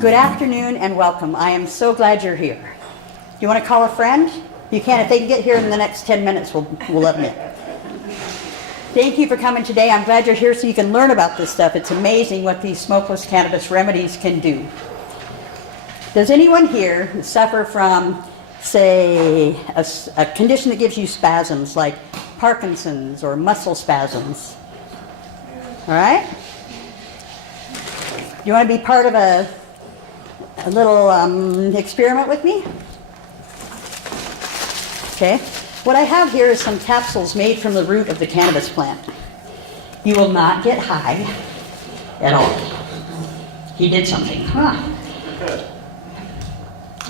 Good afternoon and welcome. I am so glad you're here. Do you want to call a friend? You can. If they can get here in the next 10 minutes, we'll let them in. Thank you for coming today. I'm glad you're here so you can learn about this stuff. It's amazing what these smokeless cannabis remedies can do. Does anyone here suffer from, say, a condition that gives you spasms like Parkinson's or muscle spasms? All right? You want to be part of a little experiment with me? Okay. What I have here is some capsules made from the root of the cannabis plant. You will not get high at all. He did something. Huh.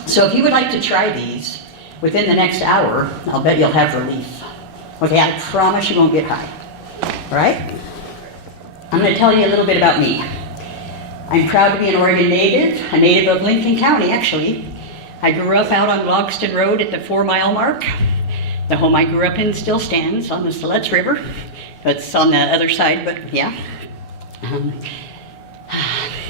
So if you would like to try these within the next hour, I'll bet you'll have relief. Okay, I promise you won't get high. All right? I'm going to tell you a little bit about me. I'm proud to be an Oregon native, a native of Lincoln County, actually. I grew up out on Logston Road at the 4-mile mark. The home I grew up in still stands on the Siletz River. It's on the other side, but yeah.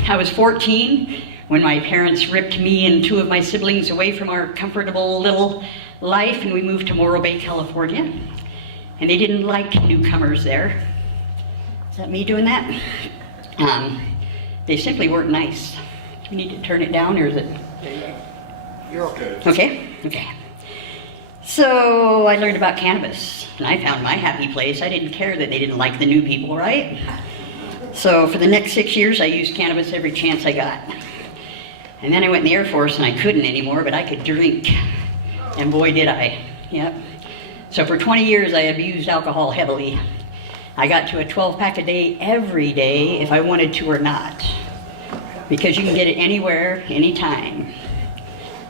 I was 14 when my parents ripped me and 2 of my siblings away from our comfortable little life, and we moved to Morro Bay, California. And they didn't like newcomers there. Is that me doing that? They simply weren't nice. Do you need to turn it down, or is it? You're okay. Okay. So I learned about cannabis, and I found my happy place. I didn't care that they didn't like the new people, right? So for the next 6 years, I used cannabis every chance I got. And then I went in the Air Force, and I couldn't anymore, but I could drink. And boy, did I. Yep. So for 20 years, I abused alcohol heavily. I got to a 12-pack a day every day if I wanted to or not, because you can get it anywhere, anytime,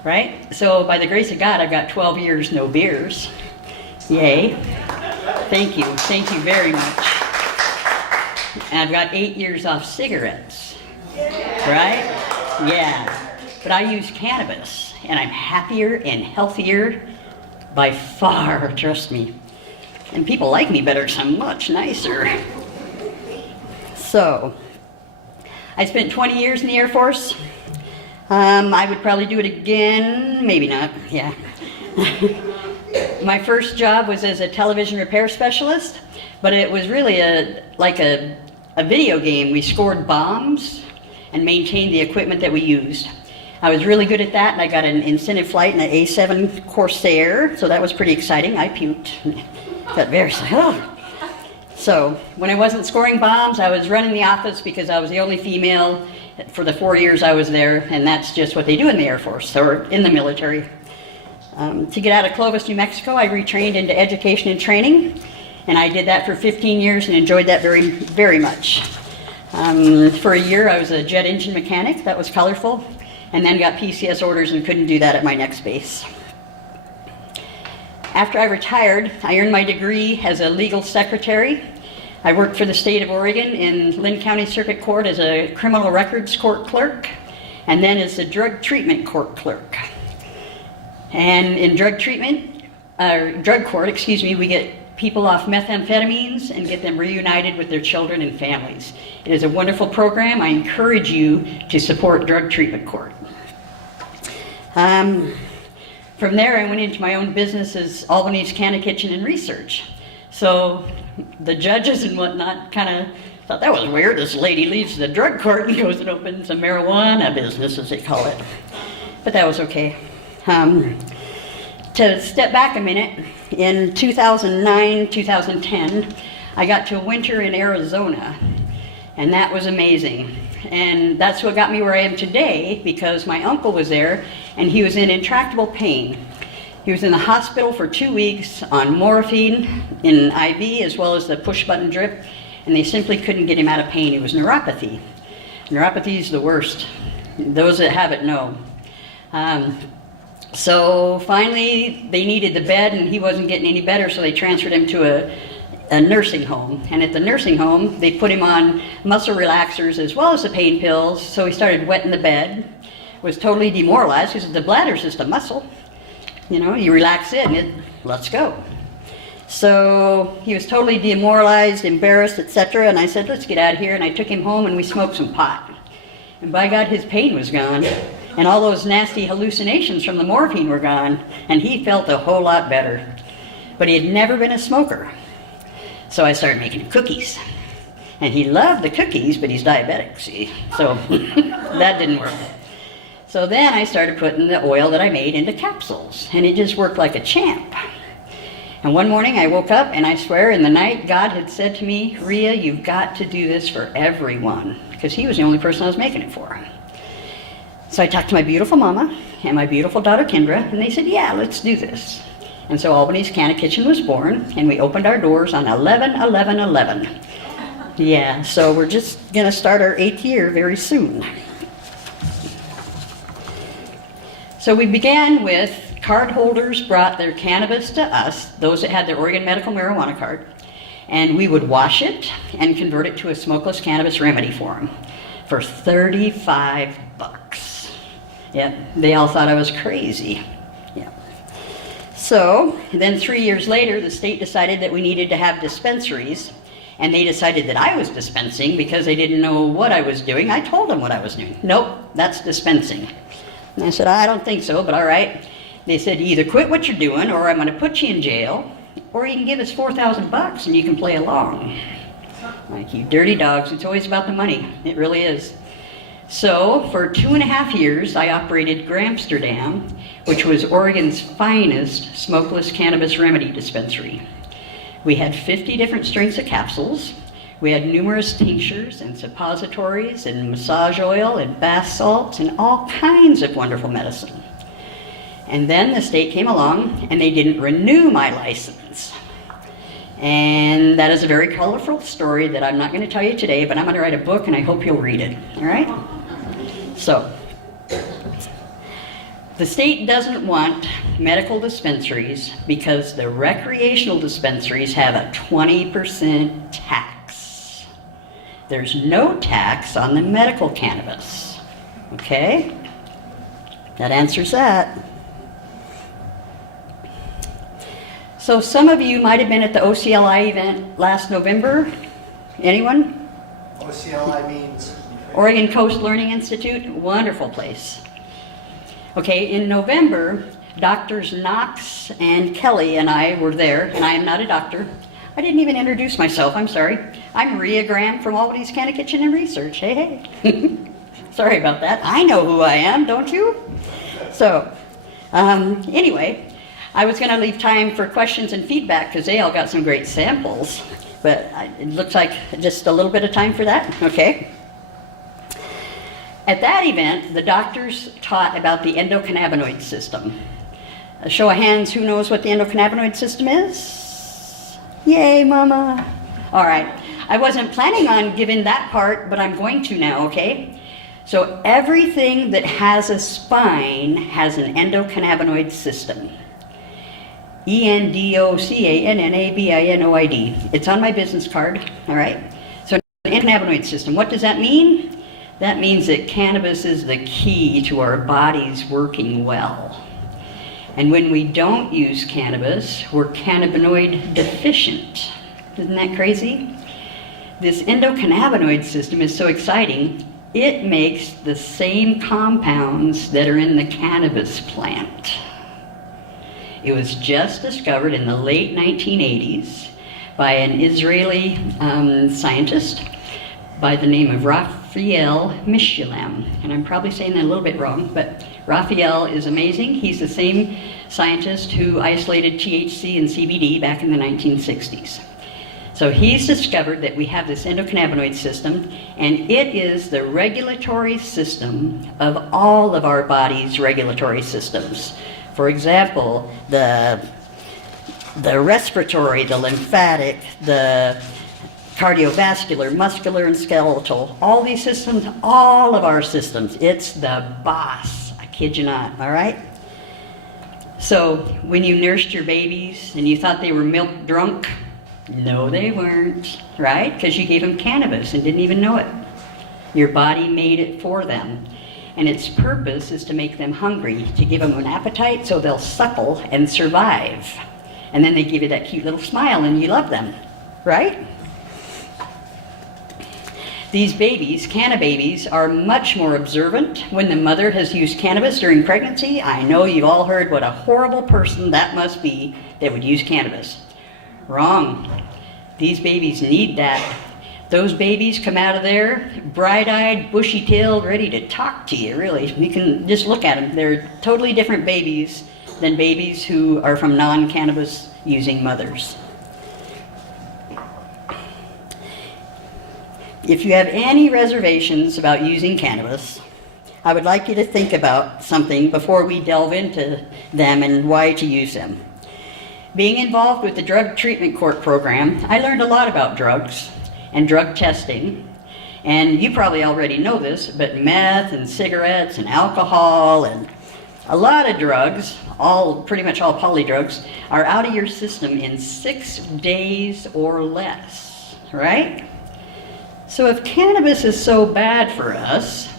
right? So by the grace of God, I've got 12 years no beers. Yay. Thank you very much. And I've got 8 years off cigarettes, right? Yeah. But I use cannabis, and I'm happier and healthier by far, trust me. And people like me better because I'm much nicer. So, I spent 20 years in the Air Force. I would probably do it again, maybe not, yeah. My first job was as a television repair specialist, but it was really like a video game. We scored bombs and maintained the equipment that we used. I was really good at that, and I got an incentive flight in an A7 Corsair, so that was pretty exciting. I puked. Got very So when I wasn't scoring bombs, I was running the office because I was the only female for the 4 years I was there, and that's just what they do in the Air Force or in the military. To get out of Clovis, New Mexico, I retrained into education and training, and I did that for 15 years and enjoyed that very, very much. For a year, I was a jet engine mechanic. That was colorful, and then got PCS orders and couldn't do that at my next base. After I retired, I earned my degree as a legal secretary. I worked for the state of Oregon in Lynn County Circuit Court as a criminal records court clerk, and then as a drug treatment court clerk. And in drug court, we get people off methamphetamines and get them reunited with their children and families. It is a wonderful program. I encourage you to support drug treatment court. From there, I went into my own business as Albany's Canna Kitchen and Research. So the judges and whatnot kind of thought that was weird. This lady leaves the drug court and goes and opens a marijuana business, as they call it. But that was okay. To step back a minute, in 2009, 2010, I got to a winter in Arizona, and that was amazing. And that's what got me where I am today, because my uncle was there, and he was in intractable pain. He was in the hospital for 2 weeks on morphine in IV, as well as the push-button drip, and they simply couldn't get him out of pain. It was neuropathy. Neuropathy is the worst. Those that have it know. So finally, they needed the bed, and he wasn't getting any better, so they transferred him to a nursing home. And at the nursing home, they put him on muscle relaxers as well as the pain pills, so he started wetting the bed. Was totally demoralized because the bladder's just a muscle. You know, you relax it and it lets go. So he was totally demoralized, embarrassed, etc. And I said, let's get out of here. And I took him home and we smoked some pot. And by God, his pain was gone. And all those nasty hallucinations from the morphine were gone. And he felt a whole lot better. But he had never been a smoker. So I started making cookies. And he loved the cookies, but he's diabetic, see? So that didn't work. So then I started putting the oil that I made into capsules. And it just worked like a champ. And one morning I woke up, and I swear in the night God had said to me, Rhea, you've got to do this for everyone. Because he was the only person I was making it for. So I talked to my beautiful mama and my beautiful daughter Kendra, and they said, yeah, let's do this. And so Albany's Canna Kitchen was born, and we opened our doors on 11/11/11. Yeah, so we're just going to start our 8th year very soon. So we began with card holders brought their cannabis to us, those that had their Oregon medical marijuana card, and we would wash it and convert it to a smokeless cannabis remedy for them for $35. Yep, they all thought I was crazy. Yeah. So then 3 years later, the state decided that we needed to have dispensaries. And they decided that I was dispensing because they didn't know what I was doing. I told them what I was doing. Nope, that's dispensing. And I said, I don't think so, but all right. They said, you either quit what you're doing, or I'm going to put you in jail, or you can give us $4,000 and you can play along. Like, you dirty dogs, it's always about the money. It really is. So for 2.5 years, I operated Gramsterdam, which was Oregon's finest smokeless cannabis remedy dispensary. We had 50 different strengths of capsules. We had numerous tinctures and suppositories and massage oil and bath salts and all kinds of wonderful medicine. And then the state came along and they didn't renew my license. And that is a very colorful story that I'm not going to tell you today, but I'm going to write a book and I hope you'll read it. All right? So, the state doesn't want medical dispensaries because the recreational dispensaries have a 20% tax. There's no tax on the medical cannabis. Okay? That answers that. So some of you might have been at the OCLI event last November. Anyone? OCLI means? Oregon Coast Learning Institute. Wonderful place. Okay, in November, Doctors Knox and Kelly and I were there, and I am not a doctor. I didn't even introduce myself, I'm sorry. I'm Rhea Graham from Albany's Canna Kitchen and Research. Hey, hey. Sorry about that. I know who I am, don't you? So, anyway, I was going to leave time for questions and feedback because they all got some great samples, but it looks like just a little bit of time for that. Okay. At that event, the doctors taught about the endocannabinoid system. A show of hands, who knows what the endocannabinoid system is? Yay, mama. All right. I wasn't planning on giving that part, but I'm going to now, okay? So everything that has a spine has an endocannabinoid system. endocannabinoid. It's on my business card, all right? So an endocannabinoid system, what does that mean? That means that cannabis is the key to our bodies working well. And when we don't use cannabis, we're cannabinoid deficient. Isn't that crazy? This endocannabinoid system is so exciting, it makes the same compounds that are in the cannabis plant. It was just discovered in the late 1980s by an Israeli scientist by the name of Raphael Mishulam. And I'm probably saying that a little bit wrong, but Raphael is amazing. He's the same scientist who isolated THC and CBD back in the 1960s. So he's discovered that we have this endocannabinoid system, and it is the regulatory system of all of our body's regulatory systems. For example, the respiratory, the lymphatic, the cardiovascular, muscular, and skeletal, all these systems, all of our systems, it's the boss. I kid you not, all right? So when you nursed your babies and you thought they were milk drunk, no, they weren't, right? Because you gave them cannabis and didn't even know it. Your body made it for them. And its purpose is to make them hungry, to give them an appetite so they'll suckle and survive. And then they give you that cute little smile and you love them, right? These babies, Canna babies, are much more observant when the mother has used cannabis during pregnancy. I know you've all heard what a horrible person that must be that would use cannabis. Wrong. These babies need that. Those babies come out of there bright-eyed, bushy-tailed, ready to talk to you, really. You can just look at them. They're totally different babies than babies who are from non-cannabis using mothers. If you have any reservations about using cannabis, I would like you to think about something before we delve into them and why to use them. Being involved with the Drug Treatment Court program, I learned a lot about drugs and drug testing. And you probably already know this, but meth and cigarettes and alcohol and a lot of drugs, pretty much all polydrugs, are out of your system in 6 days or less, right? So if cannabis is so bad for us,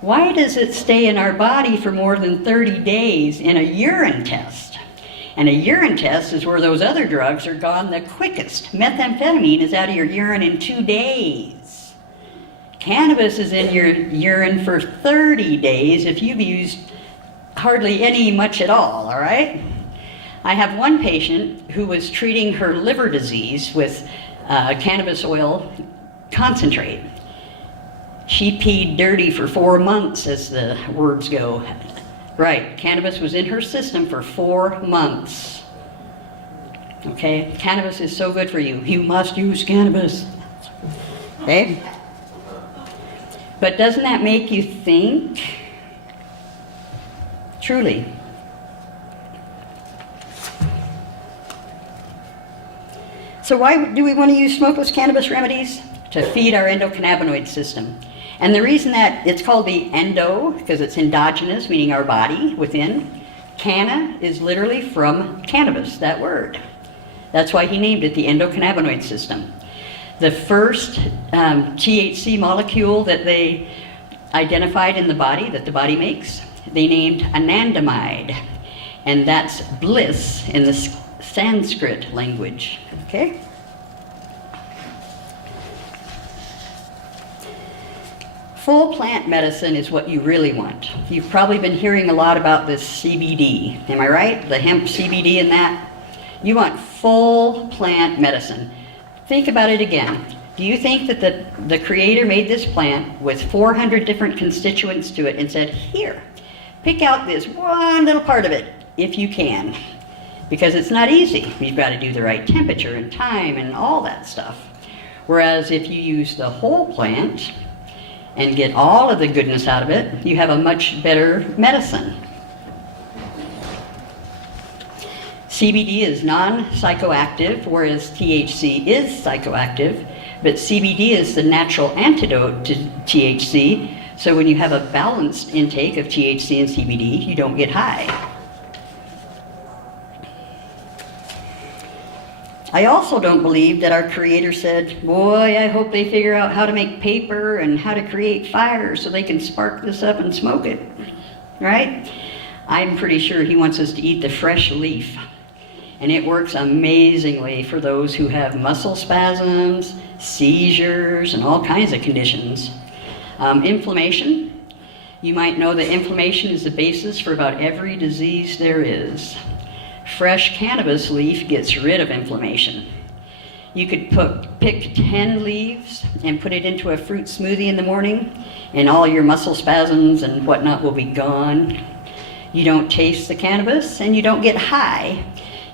why does it stay in our body for more than 30 days in a urine test? And a urine test is where those other drugs are gone the quickest. Methamphetamine is out of your urine in 2 days. Cannabis is in your urine for 30 days if you've used hardly much at all right? I have one patient who was treating her liver disease with cannabis oil concentrate. She peed dirty for 4 months, as the words go. Right, cannabis was in her system for 4 months. Okay, cannabis is so good for you. You must use cannabis. Okay? But doesn't that make you think? Truly. So why do we want to use smokeless cannabis remedies? To feed our endocannabinoid system. And the reason that it's called the endo, because it's endogenous, meaning our body within. Canna is literally from cannabis, that word. That's why he named it the endocannabinoid system. The first THC molecule that they identified in the body, that the body makes, they named anandamide. And that's bliss in the Sanskrit language, okay? Full plant medicine is what you really want. You've probably been hearing a lot about this CBD. Am I right? The hemp CBD and that. You want full plant medicine. Think about it again. Do you think that the creator made this plant with 400 different constituents to it and said, here, pick out this one little part of it, if you can. Because it's not easy. You've got to do the right temperature and time and all that stuff. Whereas if you use the whole plant, and get all of the goodness out of it, you have a much better medicine. CBD is non-psychoactive, whereas THC is psychoactive, but CBD is the natural antidote to THC, so when you have a balanced intake of THC and CBD, you don't get high. I also don't believe that our creator said, boy, I hope they figure out how to make paper and how to create fire so they can spark this up and smoke it, right? I'm pretty sure he wants us to eat the fresh leaf. And it works amazingly for those who have muscle spasms, seizures, and all kinds of conditions. Inflammation. You might know that inflammation is the basis for about every disease there is. Fresh cannabis leaf gets rid of inflammation. You could pick 10 leaves and put it into a fruit smoothie in the morning, and all your muscle spasms and whatnot will be gone. You don't taste the cannabis, and you don't get high,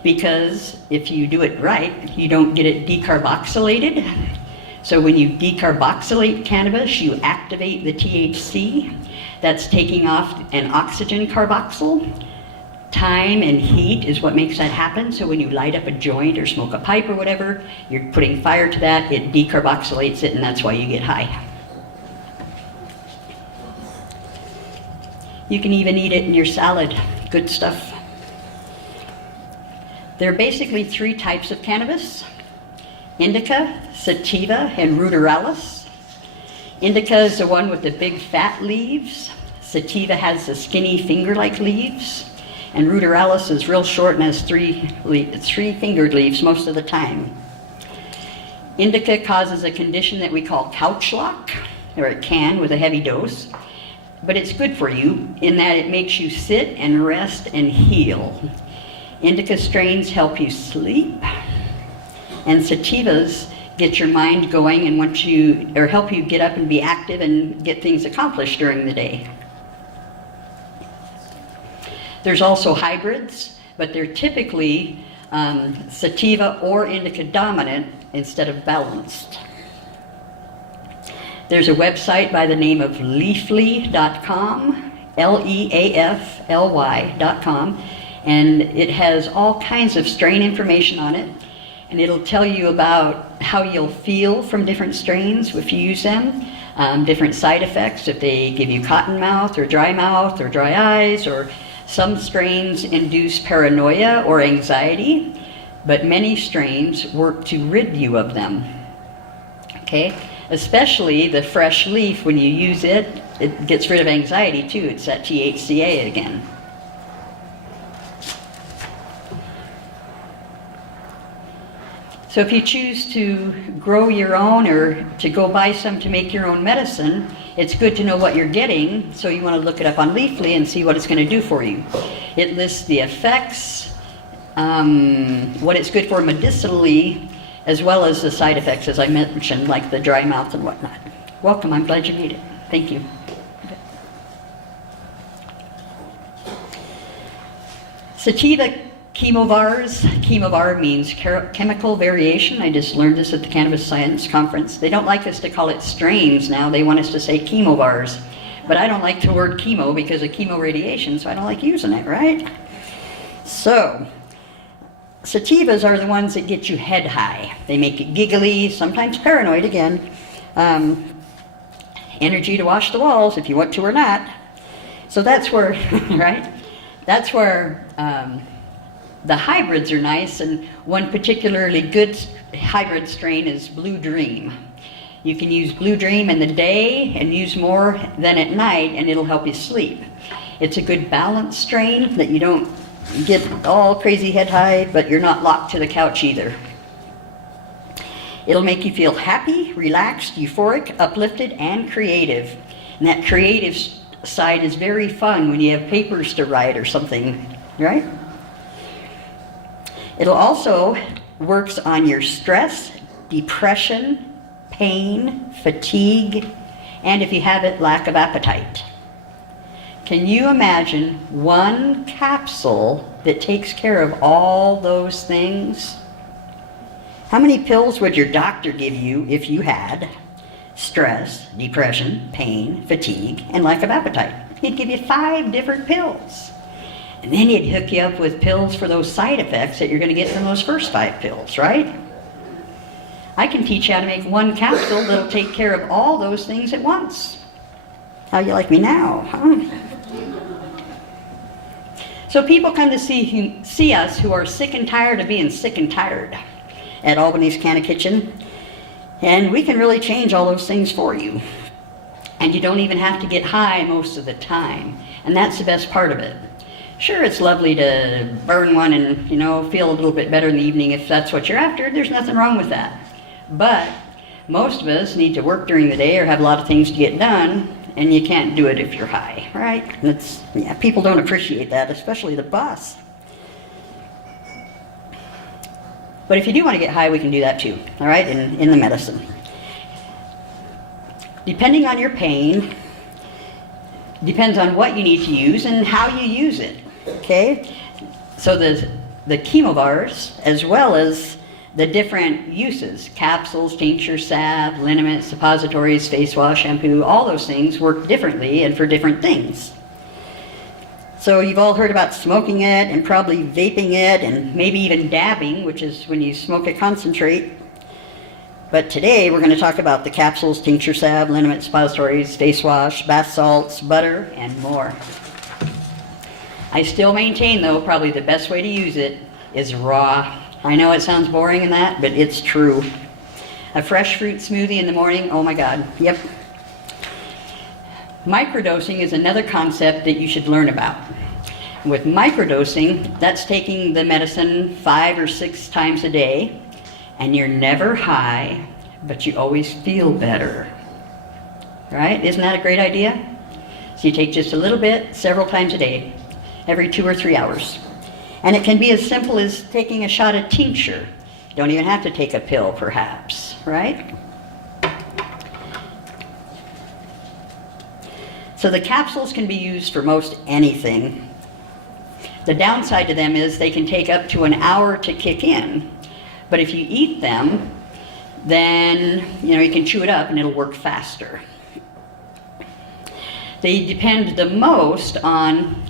because if you do it right, you don't get it decarboxylated. So when you decarboxylate cannabis, you activate the THC. That's taking off an oxygen carboxyl. Time and heat is what makes that happen. So when you light up a joint or smoke a pipe or whatever, you're putting fire to that, it decarboxylates it, and that's why you get high. You can even eat it in your salad. Good stuff. There are basically 3 types of cannabis: indica, sativa, and ruderalis. Indica is the one with the big fat leaves. Sativa has the skinny finger-like leaves. And ruderalis is real short and has 3 fingered leaves most of the time. Indica causes a condition that we call couch lock, or it can with a heavy dose. But it's good for you in that it makes you sit and rest and heal. Indica strains help you sleep, and sativas get your mind going and help you get up and be active and get things accomplished during the day. There's also hybrids, but they're typically sativa or indica dominant instead of balanced. There's a website by the name of leafly.com, Leafly.com, and it has all kinds of strain information on it, and it'll tell you about how you'll feel from different strains if you use them, different side effects, if they give you cotton mouth or dry eyes, or some strains induce paranoia or anxiety, but many strains work to rid you of them. Okay? Especially the fresh leaf, when you use it, it gets rid of anxiety too. It's that THCA again. So if you choose to grow your own or to go buy some to make your own medicine, it's good to know what you're getting, so you want to look it up on Leafly and see what it's going to do for you. It lists the effects, what it's good for medicinally, as well as the side effects, as I mentioned, like the dry mouth and whatnot. Welcome, I'm glad you made it. Thank you. Sativa chemovars. Chemovar means chemical variation. I just learned this at the Cannabis Science Conference. They don't like us to call it strains now. They want us to say chemovars. But I don't like the word chemo because of chemo radiation, so I don't like using it, right? So, sativas are the ones that get you head high. They make you giggly, sometimes paranoid again. Energy to wash the walls if you want to or not. So that's where, right? That's where the hybrids are nice, and one particularly good hybrid strain is Blue Dream. You can use Blue Dream in the day and use more than at night, and it'll help you sleep. It's a good balanced strain that you don't get all crazy head high, but you're not locked to the couch either. It'll make you feel happy, relaxed, euphoric, uplifted, and creative. And that creative side is very fun when you have papers to write or something, right? It'll also works on your stress, depression, pain, fatigue, and if you have it, lack of appetite. Can you imagine one capsule that takes care of all those things? How many pills would your doctor give you if you had stress, depression, pain, fatigue, and lack of appetite? He'd give you 5 different pills. And then he'd hook you up with pills for those side effects that you're going to get from those first 5 pills, right? I can teach you how to make one capsule that'll take care of all those things at once. How you like me now, huh? So people come to see us who are sick and tired of being sick and tired at Albany's Canna Kitchen, and we can really change all those things for you. And you don't even have to get high most of the time, and that's the best part of it. Sure, it's lovely to burn one and, feel a little bit better in the evening if that's what you're after. There's nothing wrong with that. But most of us need to work during the day or have a lot of things to get done, and you can't do it if you're high, right? People don't appreciate that, especially the boss. But if you do want to get high, we can do that too, all right, in the medicine. Depending on your pain, depends on what you need to use and how you use it, okay? So the chemovars, as well as the different uses, capsules, tincture, salve, liniment, suppositories, face wash, shampoo, all those things work differently and for different things. So you've all heard about smoking it and probably vaping it and maybe even dabbing, which is when you smoke a concentrate. But today we're going to talk about the capsules, tincture, salve, liniment, suppositories, face wash, bath salts, butter, and more. I still maintain, though, probably the best way to use it is raw. I know it sounds boring in that, but it's true. A fresh fruit smoothie in the morning, oh my God, yep. Microdosing is another concept that you should learn about. With microdosing, that's taking the medicine 5 or 6 times a day, and you're never high, but you always feel better. Right? Isn't that a great idea? So you take just a little bit, several times a day, every 2 or 3 hours. And it can be as simple as taking a shot of tincture. You don't even have to take a pill, perhaps, right? So the capsules can be used for most anything. The downside to them is they can take up to an hour to kick in. But if you eat them, then you can chew it up and it'll work faster. They depend the most on,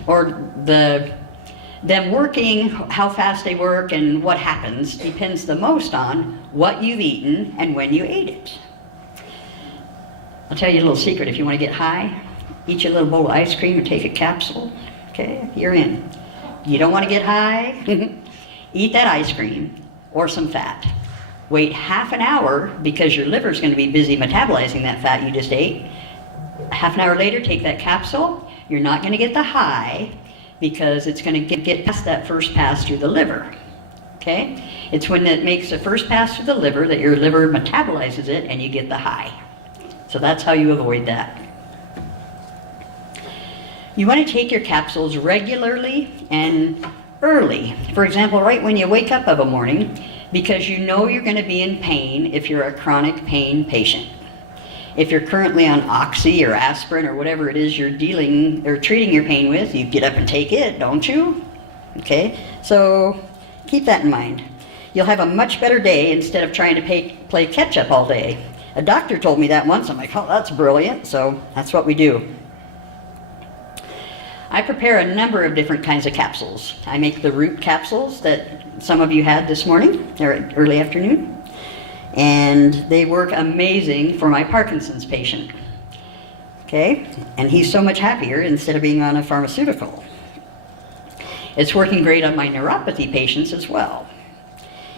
them working, how fast they work and what happens depends the most on what you've eaten and when you ate it. I'll tell you a little secret. If you want to get high, eat your little bowl of ice cream and take a capsule. Okay, you're in. You don't want to get high? Eat that ice cream or some fat. Wait half an hour because your liver is going to be busy metabolizing that fat you just ate. Half an hour later, take that capsule. You're not going to get the high because it's going to get past that first pass through the liver. Okay? It's when it makes the first pass through the liver that your liver metabolizes it and you get the high. So that's how you avoid that. You want to take your capsules regularly and early. For example, right when you wake up of a morning, because you know you're going to be in pain if you're a chronic pain patient. If you're currently on oxy or aspirin or whatever it is you're dealing or treating your pain with, you get up and take it, don't you? Okay, so keep that in mind. You'll have a much better day instead of trying to play catch up all day. A doctor told me that once. I'm like, oh, that's brilliant. So that's what we do. I prepare a number of different kinds of capsules. I make the root capsules that some of you had this morning or early afternoon. And they work amazing for my Parkinson's patient. Okay? And he's so much happier instead of being on a pharmaceutical. It's working great on my neuropathy patients as well.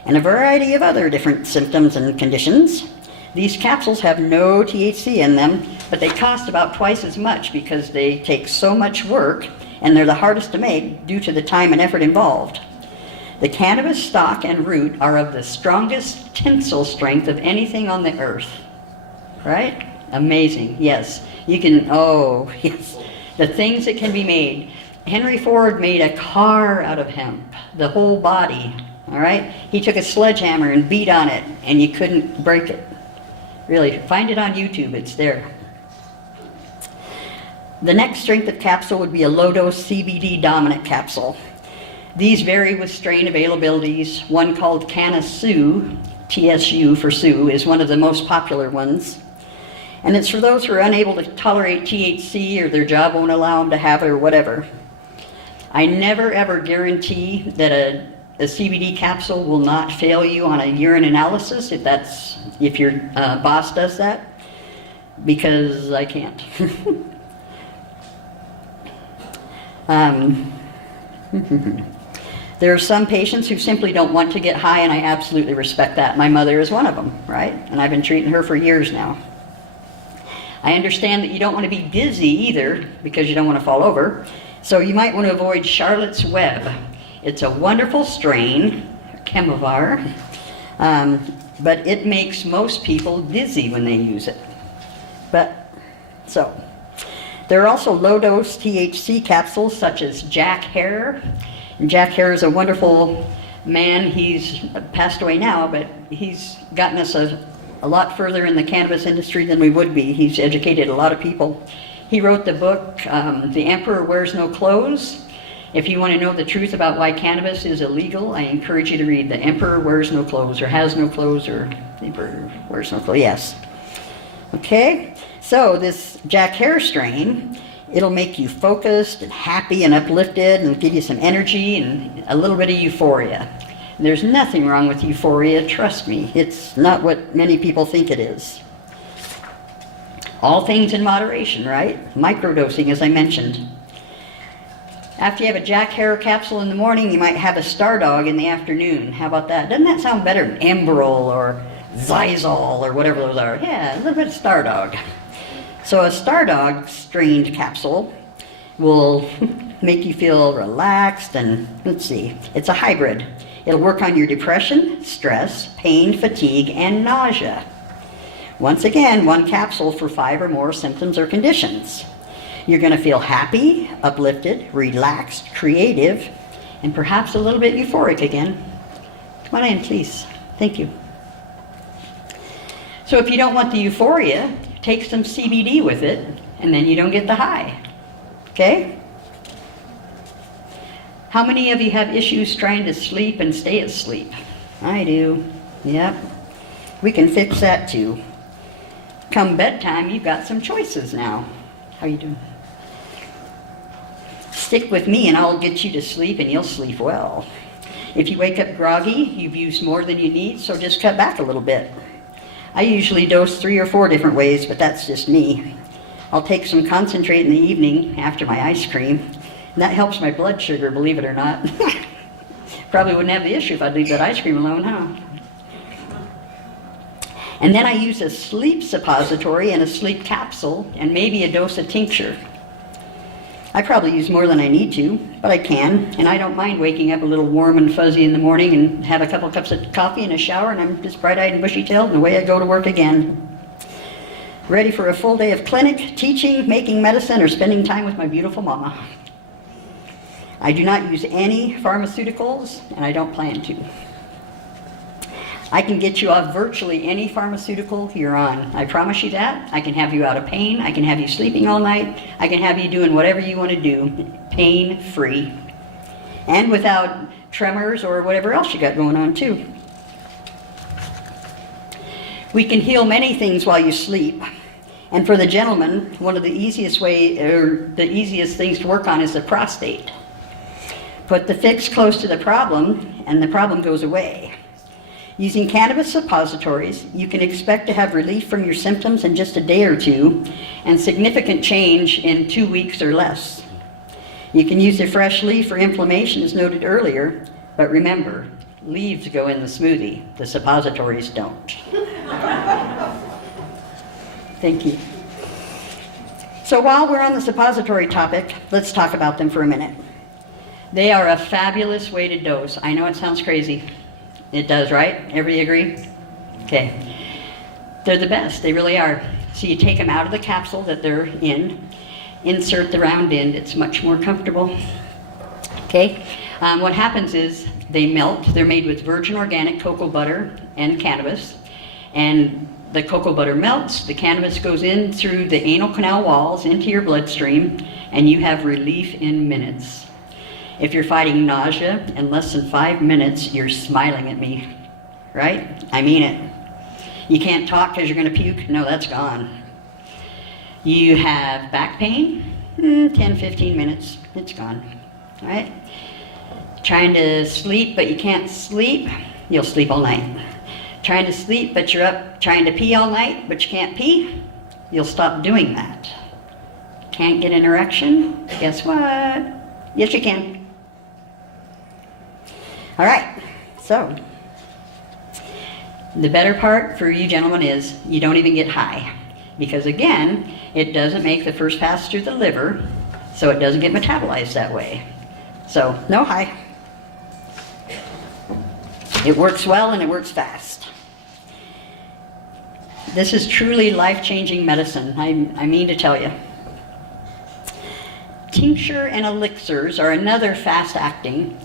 And a variety of other different symptoms and conditions. These capsules have no THC in them, but they cost about twice as much because they take so much work and they're the hardest to make due to the time and effort involved. The cannabis stalk and root are of the strongest tensile strength of anything on the earth. Right? Amazing. Yes. You can, oh, yes. The things that can be made. Henry Ford made a car out of hemp, the whole body. All right? He took a sledgehammer and beat on it, and you couldn't break it. Really, find it on YouTube. It's there. The next strength of capsule would be a low-dose CBD dominant capsule. These vary with strain availabilities. One called Canna Sue, TSU for Sue, is one of the most popular ones. And it's for those who are unable to tolerate THC or their job won't allow them to have it or whatever. I never ever guarantee that a CBD capsule will not fail you on a urine analysis if your boss does that, because I can't. There are some patients who simply don't want to get high, and I absolutely respect that. My mother is one of them, right? And I've been treating her for years now. I understand that you don't want to be dizzy either because you don't want to fall over. So you might want to avoid Charlotte's Web. It's a wonderful strain, chemovar, but it makes most people dizzy when they use it. There are also low-dose THC capsules such as Jack Hare. And Jack Hare is a wonderful man. He's passed away now, but he's gotten us a lot further in the cannabis industry than we would be. He's educated a lot of people. He wrote the book, The Emperor Wears No Clothes. If you want to know the truth about why cannabis is illegal, I encourage you to read The Emperor Wears No Clothes, or Has No Clothes, or The Emperor Wears No Clothes, yes. Okay, so this Jack Hare strain, it'll make you focused and happy and uplifted and give you some energy and a little bit of euphoria. And there's nothing wrong with euphoria, trust me. It's not what many people think it is. All things in moderation, right? Microdosing, as I mentioned. After you have a Jack Hare capsule in the morning, you might have a Star Dog in the afternoon. How about that? Doesn't that sound better than Enbrel or Zysol or whatever those are? Yeah, a little bit of Star Dog. So a Star Dog strained capsule will make you feel relaxed and, let's see, it's a hybrid. It'll work on your depression, stress, pain, fatigue, and nausea. Once again, 1 capsule for 5 or more symptoms or conditions. You're going to feel happy, uplifted, relaxed, creative, and perhaps a little bit euphoric again. Come on in, please. Thank you. So if you don't want the euphoria, take some CBD with it, and then you don't get the high. Okay? How many of you have issues trying to sleep and stay asleep? I do. Yep. We can fix that too. Come bedtime, you've got some choices now. How you doing? Stick with me and I'll get you to sleep and you'll sleep well. If you wake up groggy, you've used more than you need, so just cut back a little bit. I usually dose 3 or 4 different ways, but that's just me. I'll take some concentrate in the evening after my ice cream, and that helps my blood sugar, believe it or not. Probably wouldn't have the issue if I'd leave that ice cream alone, huh? And then I use a sleep suppository and a sleep capsule and maybe a dose of tincture. I probably use more than I need to, but I can, and I don't mind waking up a little warm and fuzzy in the morning and have a couple cups of coffee and a shower, and I'm just bright-eyed and bushy-tailed, and away I go to work again. Ready for a full day of clinic, teaching, making medicine, or spending time with my beautiful mama. I do not use any pharmaceuticals, and I don't plan to. I can get you off virtually any pharmaceutical you're on. I promise you that. I can have you out of pain. I can have you sleeping all night. I can have you doing whatever you want to do, pain-free. And without tremors or whatever else you got going on too. We can heal many things while you sleep. And for the gentleman, one of the easiest things to work on is the prostate. Put the fix close to the problem, and the problem goes away. Using cannabis suppositories, you can expect to have relief from your symptoms in just a day or 2, and significant change in 2 weeks or less. You can use a fresh leaf for inflammation, as noted earlier, but remember, leaves go in the smoothie, the suppositories don't. Thank you. So while we're on the suppository topic, let's talk about them for a minute. They are a fabulous way to dose. I know it sounds crazy. It does, right? Everybody agree? Okay. They're the best. They really are. So you take them out of the capsule that they're in, insert the round end. It's much more comfortable. Okay. What happens is they melt. They're made with virgin organic cocoa butter and cannabis. And the cocoa butter melts. The cannabis goes in through the anal canal walls into your bloodstream, and you have relief in minutes. If you're fighting nausea, in less than 5 minutes, you're smiling at me, right? I mean it. You can't talk because you're going to puke? No, that's gone. You have back pain? 10, 15 minutes, it's gone, right? Trying to sleep, but you can't sleep? You'll sleep all night. Trying to sleep, but you're up trying to pee all night, but you can't pee? You'll stop doing that. Can't get an erection? Guess what? Yes, you can. All right, so the better part for you gentlemen is you don't even get high, because again, it doesn't make the first pass through the liver, so it doesn't get metabolized that way. So no high. It works well and it works fast. This is truly life-changing medicine, I mean to tell you. Tincture and elixirs are another fast-acting.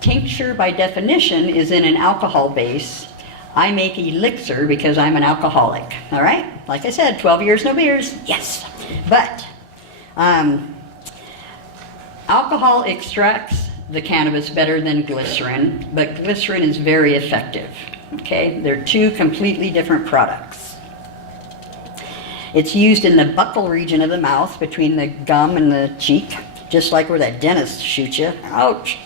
Tincture, by definition, is in an alcohol base. I make elixir because I'm an alcoholic, all right? Like I said, 12 years, no beers, yes. But alcohol extracts the cannabis better than glycerin, but glycerin is very effective, okay? They're 2 completely different products. It's used in the buccal region of the mouth, between the gum and the cheek, just like where that dentist shoots you. Ouch.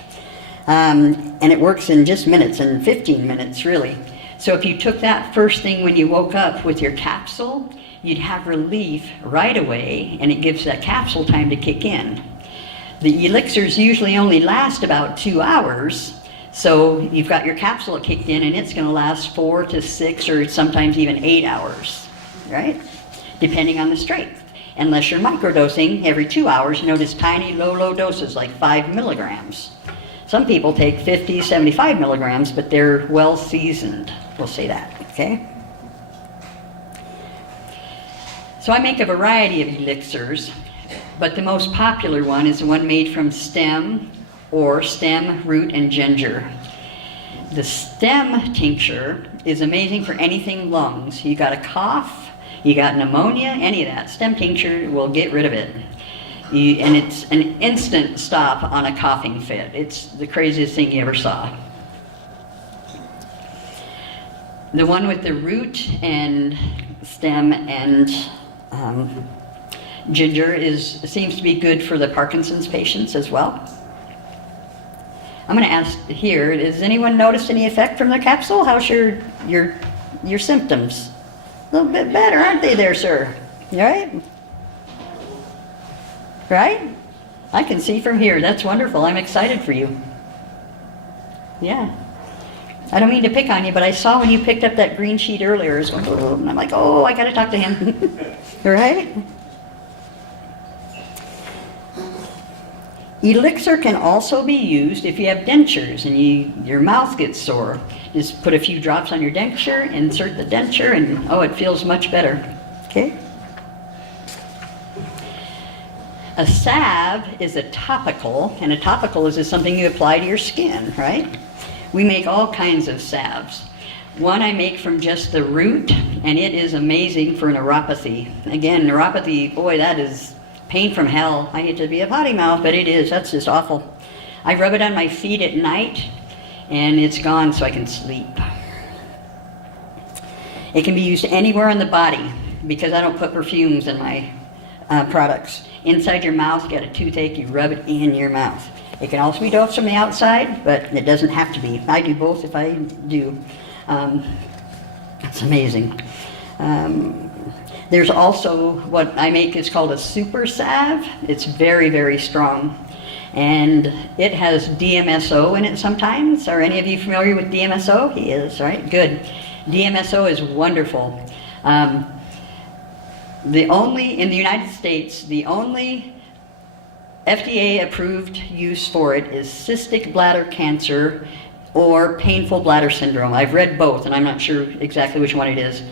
And it works in just minutes, in 15 minutes, really. So if you took that first thing when you woke up with your capsule, you'd have relief right away, and it gives that capsule time to kick in. The elixirs usually only last about 2 hours, so you've got your capsule kicked in, and it's going to last 4 to 6 or sometimes even 8 hours, right? Depending on the strength. Unless you're microdosing every 2 hours, notice tiny, low doses like 5 milligrams. Some people take 50, 75 milligrams, but they're well seasoned. We'll say that, okay? So I make a variety of elixirs, but the most popular one is the one made from stem or stem, root, and ginger. The stem tincture is amazing for anything lungs. You got a cough, you got pneumonia, any of that. Stem tincture will get rid of it. And it's an instant stop on a coughing fit. It's the craziest thing you ever saw. The one with the root and stem and ginger seems to be good for the Parkinson's patients as well. I'm going to ask here, has anyone noticed any effect from the capsule? How's your symptoms? A little bit better, aren't they there, sir? You all right? Right? I can see from here. That's wonderful. I'm excited for you. Yeah. I don't mean to pick on you, but I saw when you picked up that green sheet earlier, it was going, oh, and I'm like, oh, I got to talk to him. Right? Elixir can also be used if you have dentures and your mouth gets sore. Just put a few drops on your denture, insert the denture, and oh, it feels much better. Okay? A salve is a topical, and a topical is just something you apply to your skin, right? We make all kinds of salves. One I make from just the root, and it is amazing for neuropathy. Again, neuropathy, boy, that is pain from hell. I hate to be a potty mouth, but it is. That's just awful. I rub it on my feet at night, and it's gone so I can sleep. It can be used anywhere on the body because I don't put perfumes in my products. Inside your mouth, you got a toothache, you rub it in your mouth. It can also be dosed from the outside, but it doesn't have to be. I do both if I do. It's amazing. There's also what I make is called a super salve. It's very, very strong. And it has DMSO in it sometimes. Are any of you familiar with DMSO? He is, right? Good. DMSO is wonderful. In the United States, the only FDA-approved use for it is cystic bladder cancer or painful bladder syndrome. I've read both, and I'm not sure exactly which one it is.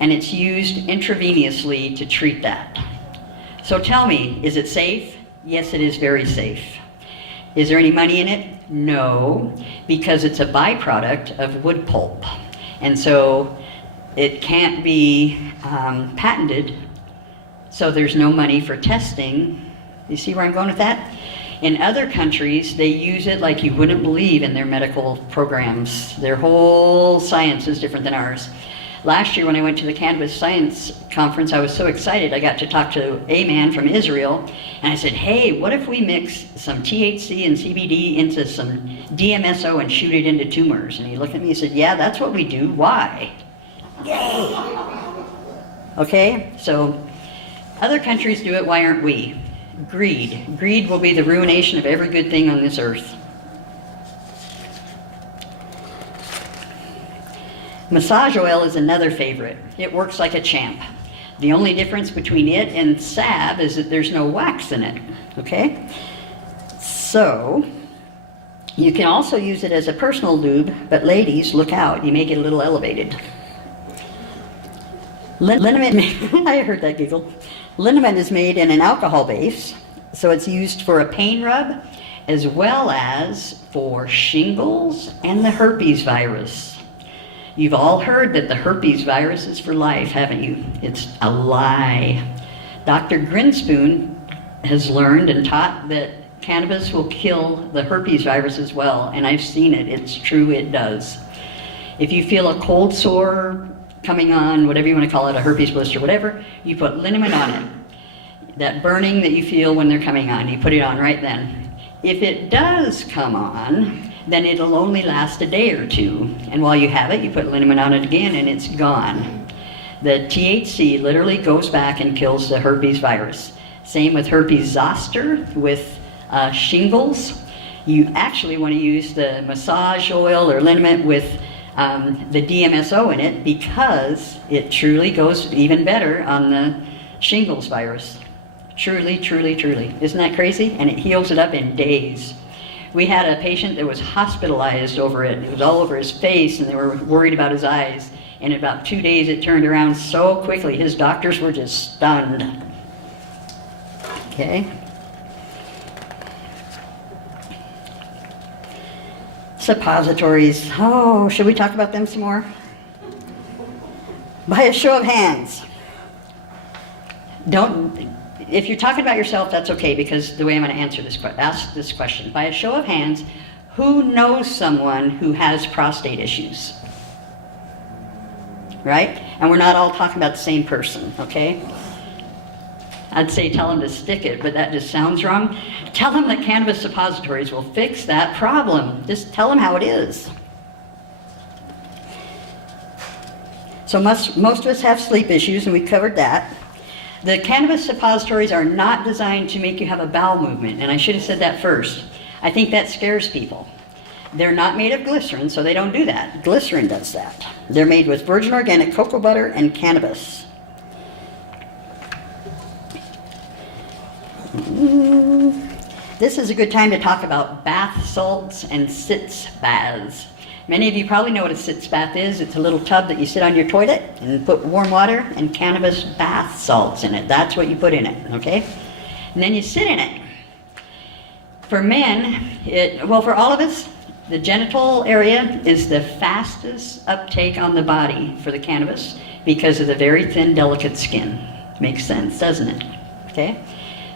And it's used intravenously to treat that. So tell me, is it safe? Yes, it is very safe. Is there any money in it? No, because it's a byproduct of wood pulp. And so it can't be patented, so there's no money for testing. You see where I'm going with that? In other countries, they use it like you wouldn't believe in their medical programs. Their whole science is different than ours. Last year when I went to the Cannabis Science Conference, I was so excited. I got to talk to a man from Israel, and I said, hey, what if we mix some THC and CBD into some DMSO and shoot it into tumors? And he looked at me and said, yeah, that's what we do. Why? Yay! Okay, so other countries do it. Why aren't we? Greed. Greed will be the ruination of every good thing on this earth. Massage oil is another favorite. It works like a champ. The only difference between it and salve is that there's no wax in it, okay? So, you can also use it as a personal lube, but ladies, look out, you may get a little elevated. Liniment, I heard that giggle. Liniment is made in an alcohol base, so it's used for a pain rub, as well as for shingles and the herpes virus. You've all heard that the herpes virus is for life, haven't you? It's a lie. Dr. Grinspoon has learned and taught that cannabis will kill the herpes virus as well, and I've seen it. It's true, it does. If you feel a cold sore coming on, whatever you want to call it, a herpes blister, whatever, you put liniment on it. That burning that you feel when they're coming on, you put it on right then. If it does come on, then it'll only last a day or two. And while you have it, you put liniment on it again and it's gone. The THC literally goes back and kills the herpes virus. Same with herpes zoster, with shingles. You actually want to use the massage oil or liniment with the DMSO in it because it truly goes even better on the shingles virus. Truly, truly, truly. Isn't that crazy? And it heals it up in days. We had a patient that was hospitalized over it. It was all over his face, and they were worried about his eyes. And in about 2 days, it turned around so quickly, his doctors were just stunned. Okay. Suppositories. Oh, should we talk about them some more? By a show of hands. If you're talking about yourself, that's okay, because the way I'm going to ask this question. By a show of hands, who knows someone who has prostate issues? Right? And we're not all talking about the same person, okay? I'd say tell them to stick it, but that just sounds wrong. Tell them that cannabis suppositories will fix that problem. Just tell them how it is. So most of us have sleep issues, and we covered that. The cannabis suppositories are not designed to make you have a bowel movement, and I should have said that first. I think that scares people. They're not made of glycerin, so they don't do that. Glycerin does that. They're made with virgin organic cocoa butter and cannabis. This is a good time to talk about bath salts and sitz baths. Many of you probably know what a sitz bath is. It's a little tub that you sit on your toilet and put warm water and cannabis bath salts in it. That's what you put in it, okay? And then you sit in it. For men, for all of us, the genital area is the fastest uptake on the body for the cannabis because of the very thin, delicate skin. Makes sense, doesn't it? Okay?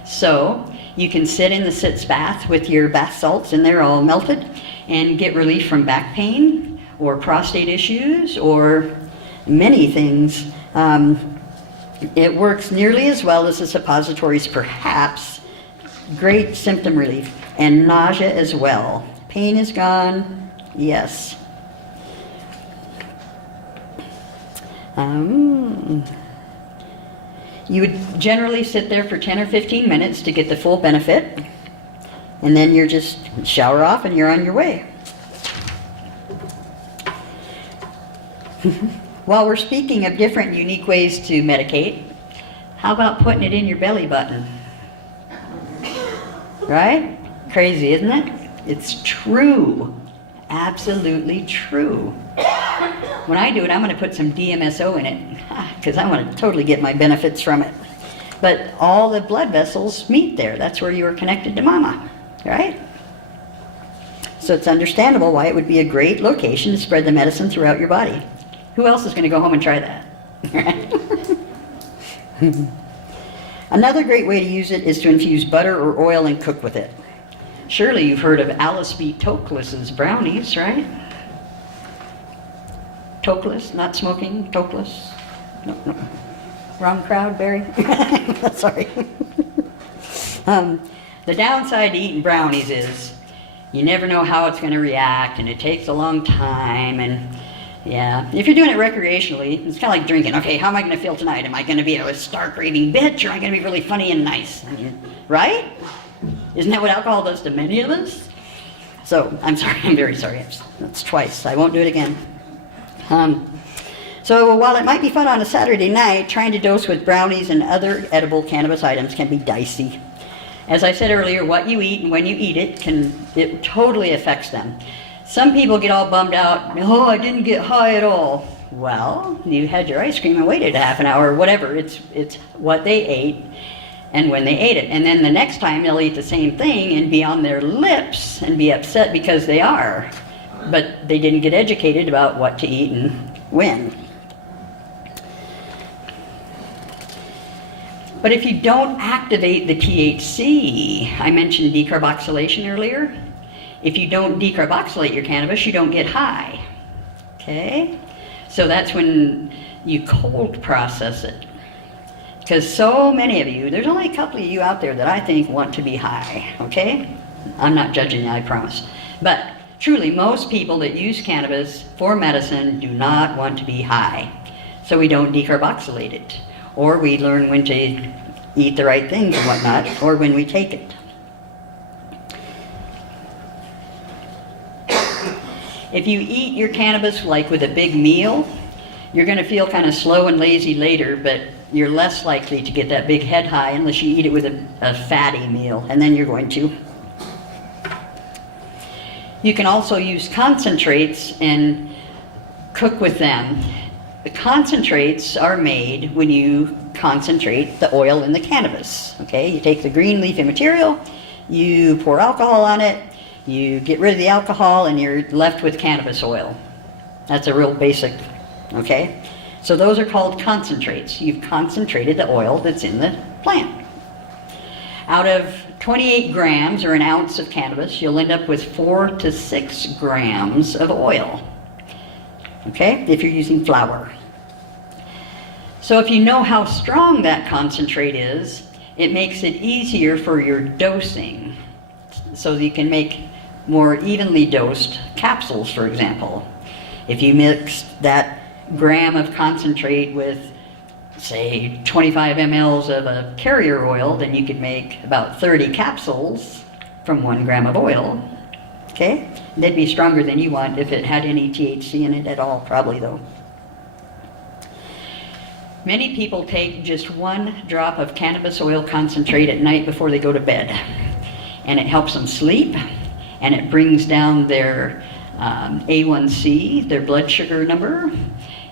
So you can sit in the sitz bath with your bath salts and they're all melted and get relief from back pain or prostate issues or many things. It works nearly as well as the suppositories, perhaps. Great symptom relief and nausea as well. Pain is gone, yes. You would generally sit there for 10 or 15 minutes to get the full benefit, and then you're just shower off and you're on your way. While we're speaking of different unique ways to medicate, how about putting it in your belly button? Right? Crazy, isn't it? It's true. Absolutely true. When I do it, I'm going to put some DMSO in it because I want to totally get my benefits from it. But all the blood vessels meet there. That's where you are connected to mama, right? So it's understandable why it would be a great location to spread the medicine throughout your body. Who else is going to go home and try that? Another great way to use it is to infuse butter or oil and cook with it. Surely you've heard of Alice B. Toklas's brownies, right? Toklas, not smoking, Toklas. No. Wrong crowd, Barry. Sorry. The downside to eating brownies is you never know how it's going to react, and it takes a long time, and yeah. If you're doing it recreationally, it's kind of like drinking. Okay, how am I going to feel tonight? Am I going to be a stark raving bitch, or am I going to be really funny and nice? Right? Isn't that what alcohol does to many of us? So, I'm sorry, I'm very sorry. That's twice. I won't do it again. So while it might be fun on a Saturday night, trying to dose with brownies and other edible cannabis items can be dicey. As I said earlier, what you eat and when you eat it totally affects them. Some people get all bummed out, oh, I didn't get high at all. Well, you had your ice cream and waited a half an hour or whatever. It's what they ate and when they ate it. And then the next time they'll eat the same thing and be on their lips and be upset because they are. But they didn't get educated about what to eat and when. But if you don't activate the THC, I mentioned decarboxylation earlier. If you don't decarboxylate your cannabis, you don't get high. Okay? So that's when you cold process it. Because so many of you, there's only a couple of you out there that I think want to be high. Okay? I'm not judging you, I promise. But truly, most people that use cannabis for medicine do not want to be high. So we don't decarboxylate it. Or we learn when to eat the right things and whatnot, or when we take it. If you eat your cannabis like with a big meal, you're going to feel kind of slow and lazy later, but you're less likely to get that big head high unless you eat it with a fatty meal, and then you're going to. You can also use concentrates and cook with them. The concentrates are made when you concentrate the oil in the cannabis. Okay, you take the green leafy material, you pour alcohol on it, you get rid of the alcohol, and you're left with cannabis oil. That's a real basic, okay? So those are called concentrates. You've concentrated the oil that's in the plant. Out of 28 grams or an ounce of cannabis, you'll end up with 4 to 6 grams of oil, okay, if you're using flour. So if you know how strong that concentrate is, it makes it easier for your dosing, so that you can make more evenly dosed capsules, for example. If you mix that gram of concentrate with, say, 25 mLs of a carrier oil, then you could make about 30 capsules from 1 gram of oil, okay? They'd be stronger than you want if it had any THC in it at all, probably, though. Many people take just 1 drop of cannabis oil concentrate at night before they go to bed, and it helps them sleep, and it brings down their A1C, their blood sugar number,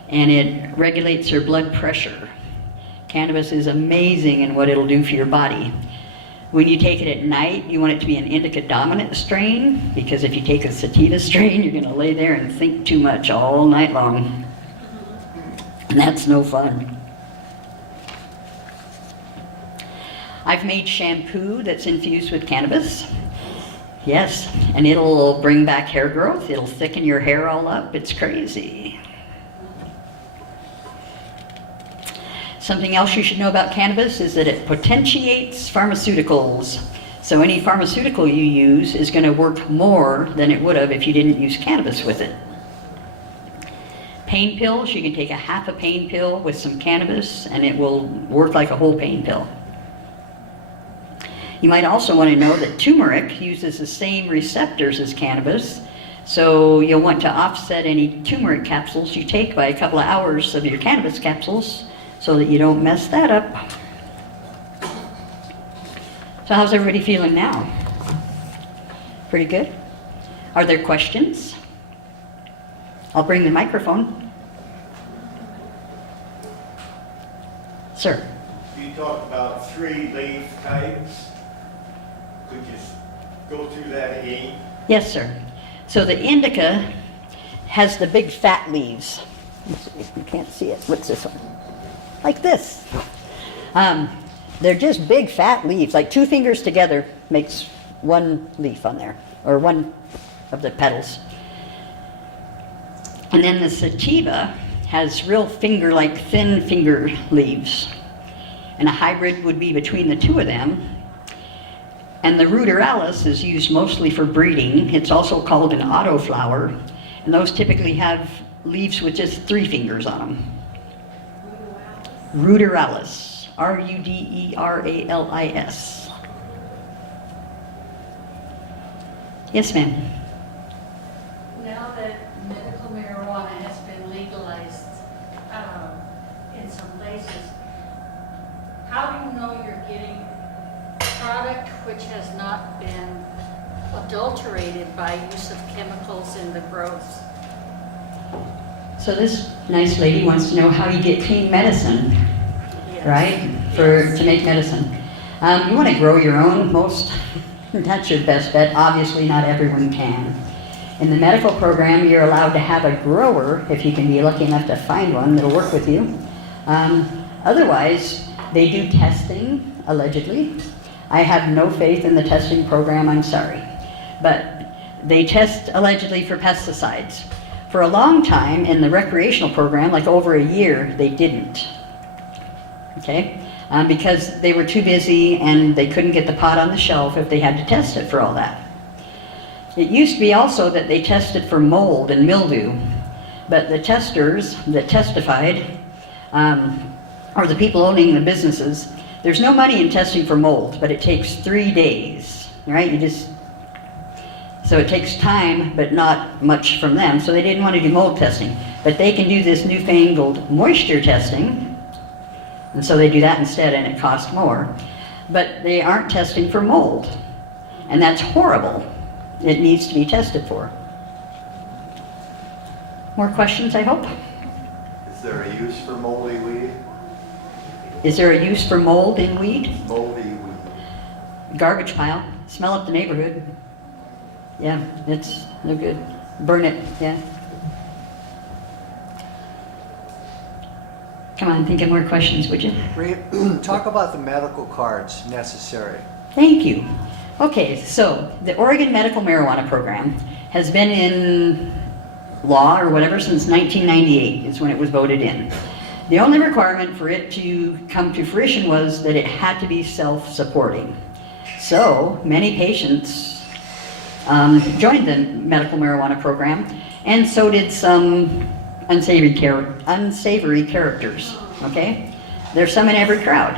and it regulates their blood pressure. Cannabis is amazing in what it'll do for your body. When you take it at night, you want it to be an indica dominant strain, because if you take a sativa strain, you're gonna lay there and think too much all night long. And that's no fun. I've made shampoo that's infused with cannabis. Yes, and it'll bring back hair growth. It'll thicken your hair all up. It's crazy. Something else you should know about cannabis is that it potentiates pharmaceuticals. So any pharmaceutical you use is going to work more than it would have if you didn't use cannabis with it. Pain pills, you can take a half a pain pill with some cannabis and it will work like a whole pain pill. You might also want to know that turmeric uses the same receptors as cannabis, so you'll want to offset any turmeric capsules you take by a couple of hours of your cannabis capsules so that you don't mess that up. So how's everybody feeling now? Pretty good? Are there questions? I'll bring the microphone. Sir. You talked about 3 leaf types. Could you go through that again? Yes, sir. So the indica has the big fat leaves. You can't see it. What's this one? Like this. They're just big fat leaves, like 2 fingers together makes 1 leaf on there, or 1 of the petals. And then the sativa has real finger-like thin finger leaves. And a hybrid would be between the 2 of them. And the ruderalis is used mostly for breeding. It's also called an autoflower. And those typically have leaves with just 3 fingers on them. Ruderalis. R-U-D-E-R-A-L-I-S. Yes, ma'am. Now that medical marijuana has been legalized in some places, how do you know you're getting product which has not been adulterated by use of chemicals in the growth? So this nice lady wants to know how you get clean medicine, Yes. right? To make medicine. You want to grow your own that's your best bet. Obviously not everyone can. In the medical program, you're allowed to have a grower if you can be lucky enough to find one that'll work with you. Otherwise, they do testing, allegedly. I have no faith in the testing program, I'm sorry. But they test allegedly for pesticides. For a long time in the recreational program, like over a year, they didn't. Okay? Because they were too busy and they couldn't get the pot on the shelf if they had to test it for all that. It used to be also that they tested for mold and mildew, but the testers that testified, or the people owning the businesses, there's no money in testing for mold, but it takes 3 days, right? So it takes time, but not much from them, so they didn't want to do mold testing. But they can do this newfangled moisture testing, and so they do that instead, and it costs more. But they aren't testing for mold, and that's horrible. it needs to be tested for. More questions, I hope? Is there a use for moldy weed? Is there a use for mold in weed? Moldy weed. Garbage pile. Smell up the neighborhood. Yeah, it's no good. Burn it, yeah. Come on, think of more questions, would you? Rhea, talk about the medical cards necessary. Thank you. Okay, so the Oregon Medical Marijuana Program has been in law or whatever since 1998 is when it was voted in. The only requirement for it to come to fruition was that it had to be self-supporting. So many patients joined the medical marijuana program, and so did some unsavory characters, okay? There's some in every crowd.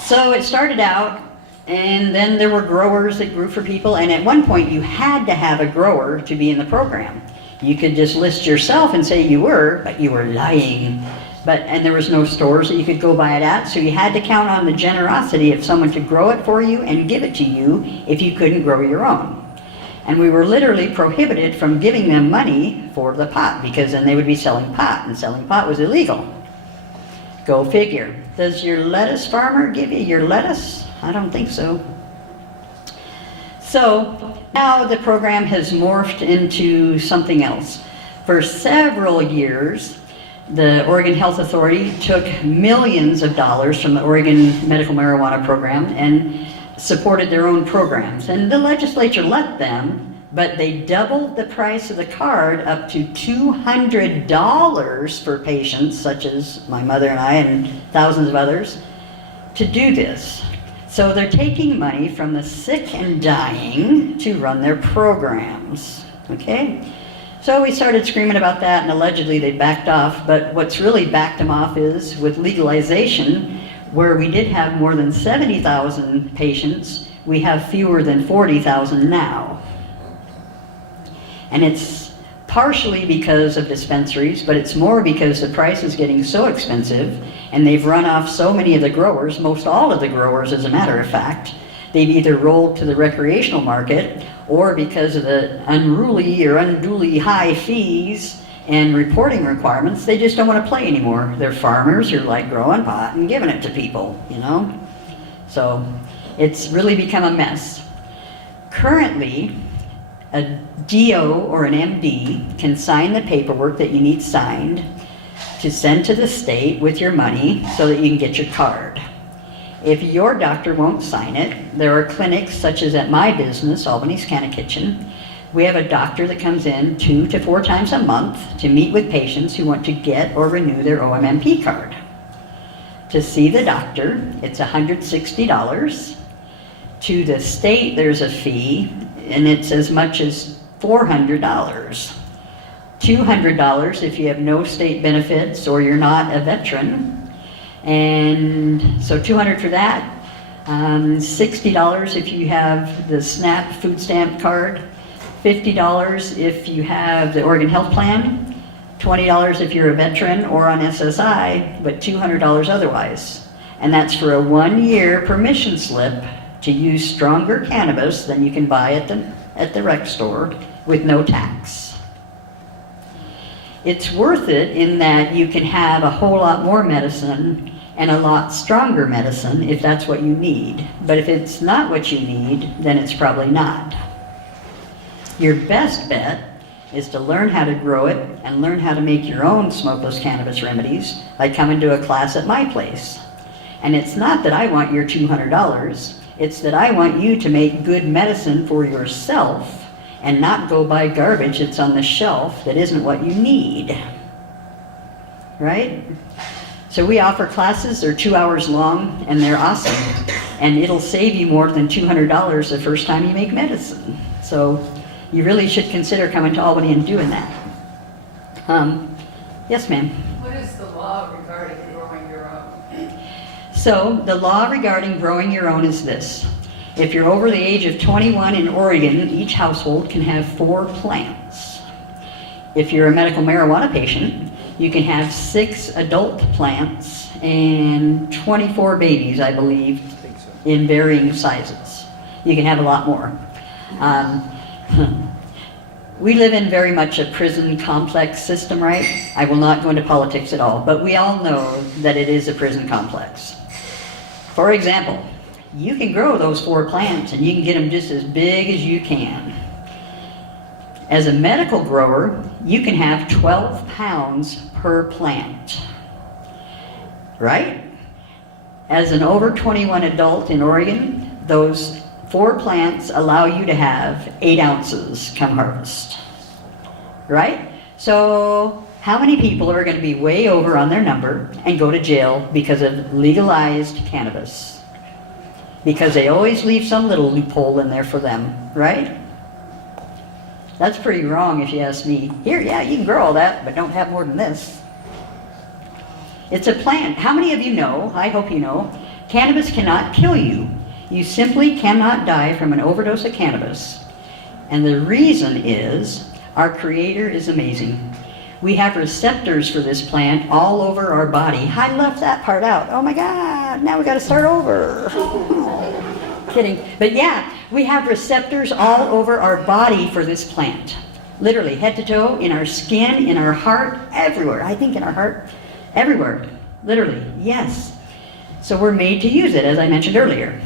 So it started out, and then there were growers that grew for people, and at one point you had to have a grower to be in the program. You could just list yourself and say you were, but you were lying. And there was no stores that you could go buy it at, so you had to count on the generosity of someone to grow it for you and give it to you if you couldn't grow your own. And we were literally prohibited from giving them money for the pot, because then they would be selling pot, and selling pot was illegal. Go figure. Does your lettuce farmer give you your lettuce? I don't think so. So now the program has morphed into something else. For several years, the Oregon Health Authority took millions of dollars from the Oregon Medical Marijuana Program and supported their own programs. And the legislature let them, but they doubled the price of the card up to $200 for patients, such as my mother and I and thousands of others, to do this. So they're taking money from the sick and dying to run their programs, okay? So we started screaming about that, and allegedly they backed off, but what's really backed them off is with legalization, where we did have more than 70,000 patients, we have fewer than 40,000 now. And it's partially because of dispensaries, but it's more because the price is getting so expensive, and they've run off so many of the growers, most all of the growers as a matter of fact. They've either rolled to the recreational market, or because of the unruly or unduly high fees and reporting requirements, they just don't want to play anymore. They're farmers who like growing pot and giving it to people, you know? So it's really become a mess. Currently, a DO or an MD can sign the paperwork that you need signed to send to the state with your money so that you can get your card. If your doctor won't sign it, there are clinics such as at my business, Albany's Canna Kitchen. We have a doctor that comes in 2 to 4 times a month to meet with patients who want to get or renew their OMMP card. To see the doctor, it's $160. To the state, there's a fee, and it's as much as $400. $200 if you have no state benefits or you're not a veteran. And so $200 for that. $60 if you have the SNAP food stamp card. $50 if you have the Oregon Health Plan. $20 if you're a veteran or on SSI, but $200 otherwise. And that's for a 1-year permission slip to use stronger cannabis than you can buy at the rec store with no tax. It's worth it in that you can have a whole lot more medicine and a lot stronger medicine if that's what you need. But if it's not what you need, then it's probably not. Your best bet is to learn how to grow it and learn how to make your own smokeless cannabis remedies by coming to a class at my place. And it's not that I want your $200, it's that I want you to make good medicine for yourself and not go buy garbage that's on the shelf that isn't what you need. Right? So we offer classes, they're 2 hours long, and they're awesome. And it'll save you more than $200 the first time you make medicine. So you really should consider coming to Albany and doing that. Yes, ma'am? What is the law regarding growing your own? So the law regarding growing your own is this. If you're over the age of 21 in Oregon, each household can have 4 plants. If you're a medical marijuana patient, you can have 6 adult plants and 24 babies, I believe, in varying sizes. You can have a lot more. We live in very much a prison complex system, right? I will not go into politics at all, but we all know that it is a prison complex. For example, you can grow those 4 plants and you can get them just as big as you can. As a medical grower, you can have 12 pounds per plant, right? As an over 21 adult in Oregon, those 4 plants allow you to have 8 ounces come harvest, right? So how many people are going to be way over on their number and go to jail because of legalized cannabis? Because they always leave some little loophole in there for them, right? That's pretty wrong if you ask me. Here, yeah, you can grow all that, but don't have more than this. It's a plant. How many of you know, I hope you know, cannabis cannot kill you. You simply cannot die from an overdose of cannabis. And the reason is, our Creator is amazing. We have receptors for this plant all over our body. I left that part out. Oh my God, now we got to start over. Kidding. But yeah, we have receptors all over our body for this plant. Literally, head to toe, in our skin, in our heart, everywhere. I think in our heart, everywhere. Literally, yes. So we're made to use it, as I mentioned earlier.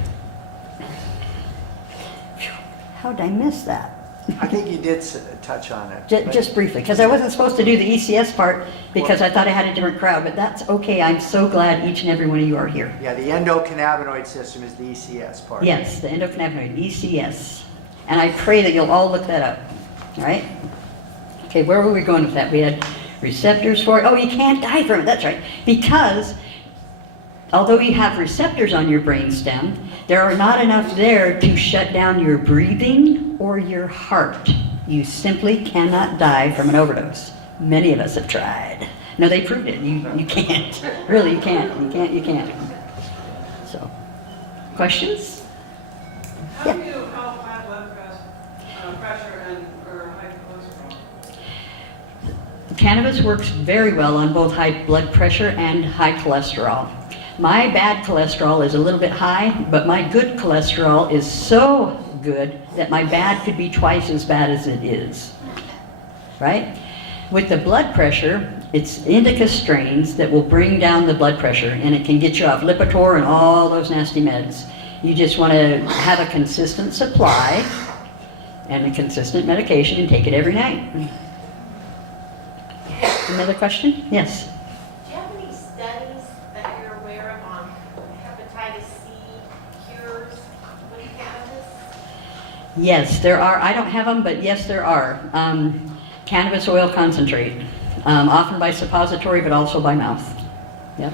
How did I miss that? I think you did touch on it. Just briefly, because I wasn't supposed to do the ECS part because I thought I had a different crowd, but that's okay. I'm so glad each and every one of you are here. Yeah, the endocannabinoid system is the ECS part. Yes, the endocannabinoid, ECS. And I pray that you'll all look that up, all right? Okay, where were we going with that? We had receptors for it. Oh, you can't die from it, that's right. Because although you have receptors on your brainstem, there are not enough there to shut down your breathing or your heart. You simply cannot die from an overdose. Many of us have tried. No, they proved it. You can't. Really, you can't. You can't. So, questions? How do you help high blood pressure and or high cholesterol? Cannabis works very well on both high blood pressure and high cholesterol. My bad cholesterol is a little bit high, but my good cholesterol is so good that my bad could be twice as bad as it is, right? With the blood pressure, it's indica strains that will bring down the blood pressure, and it can get you off Lipitor and all those nasty meds. You just want to have a consistent supply and a consistent medication and take it every night. Another question? Yes. Do you have any studies that you're aware of on hepatitis C cures with cannabis? Yes, there are. I don't have them, but yes, there are. Cannabis oil concentrate, often by suppository, but also by mouth. Yep.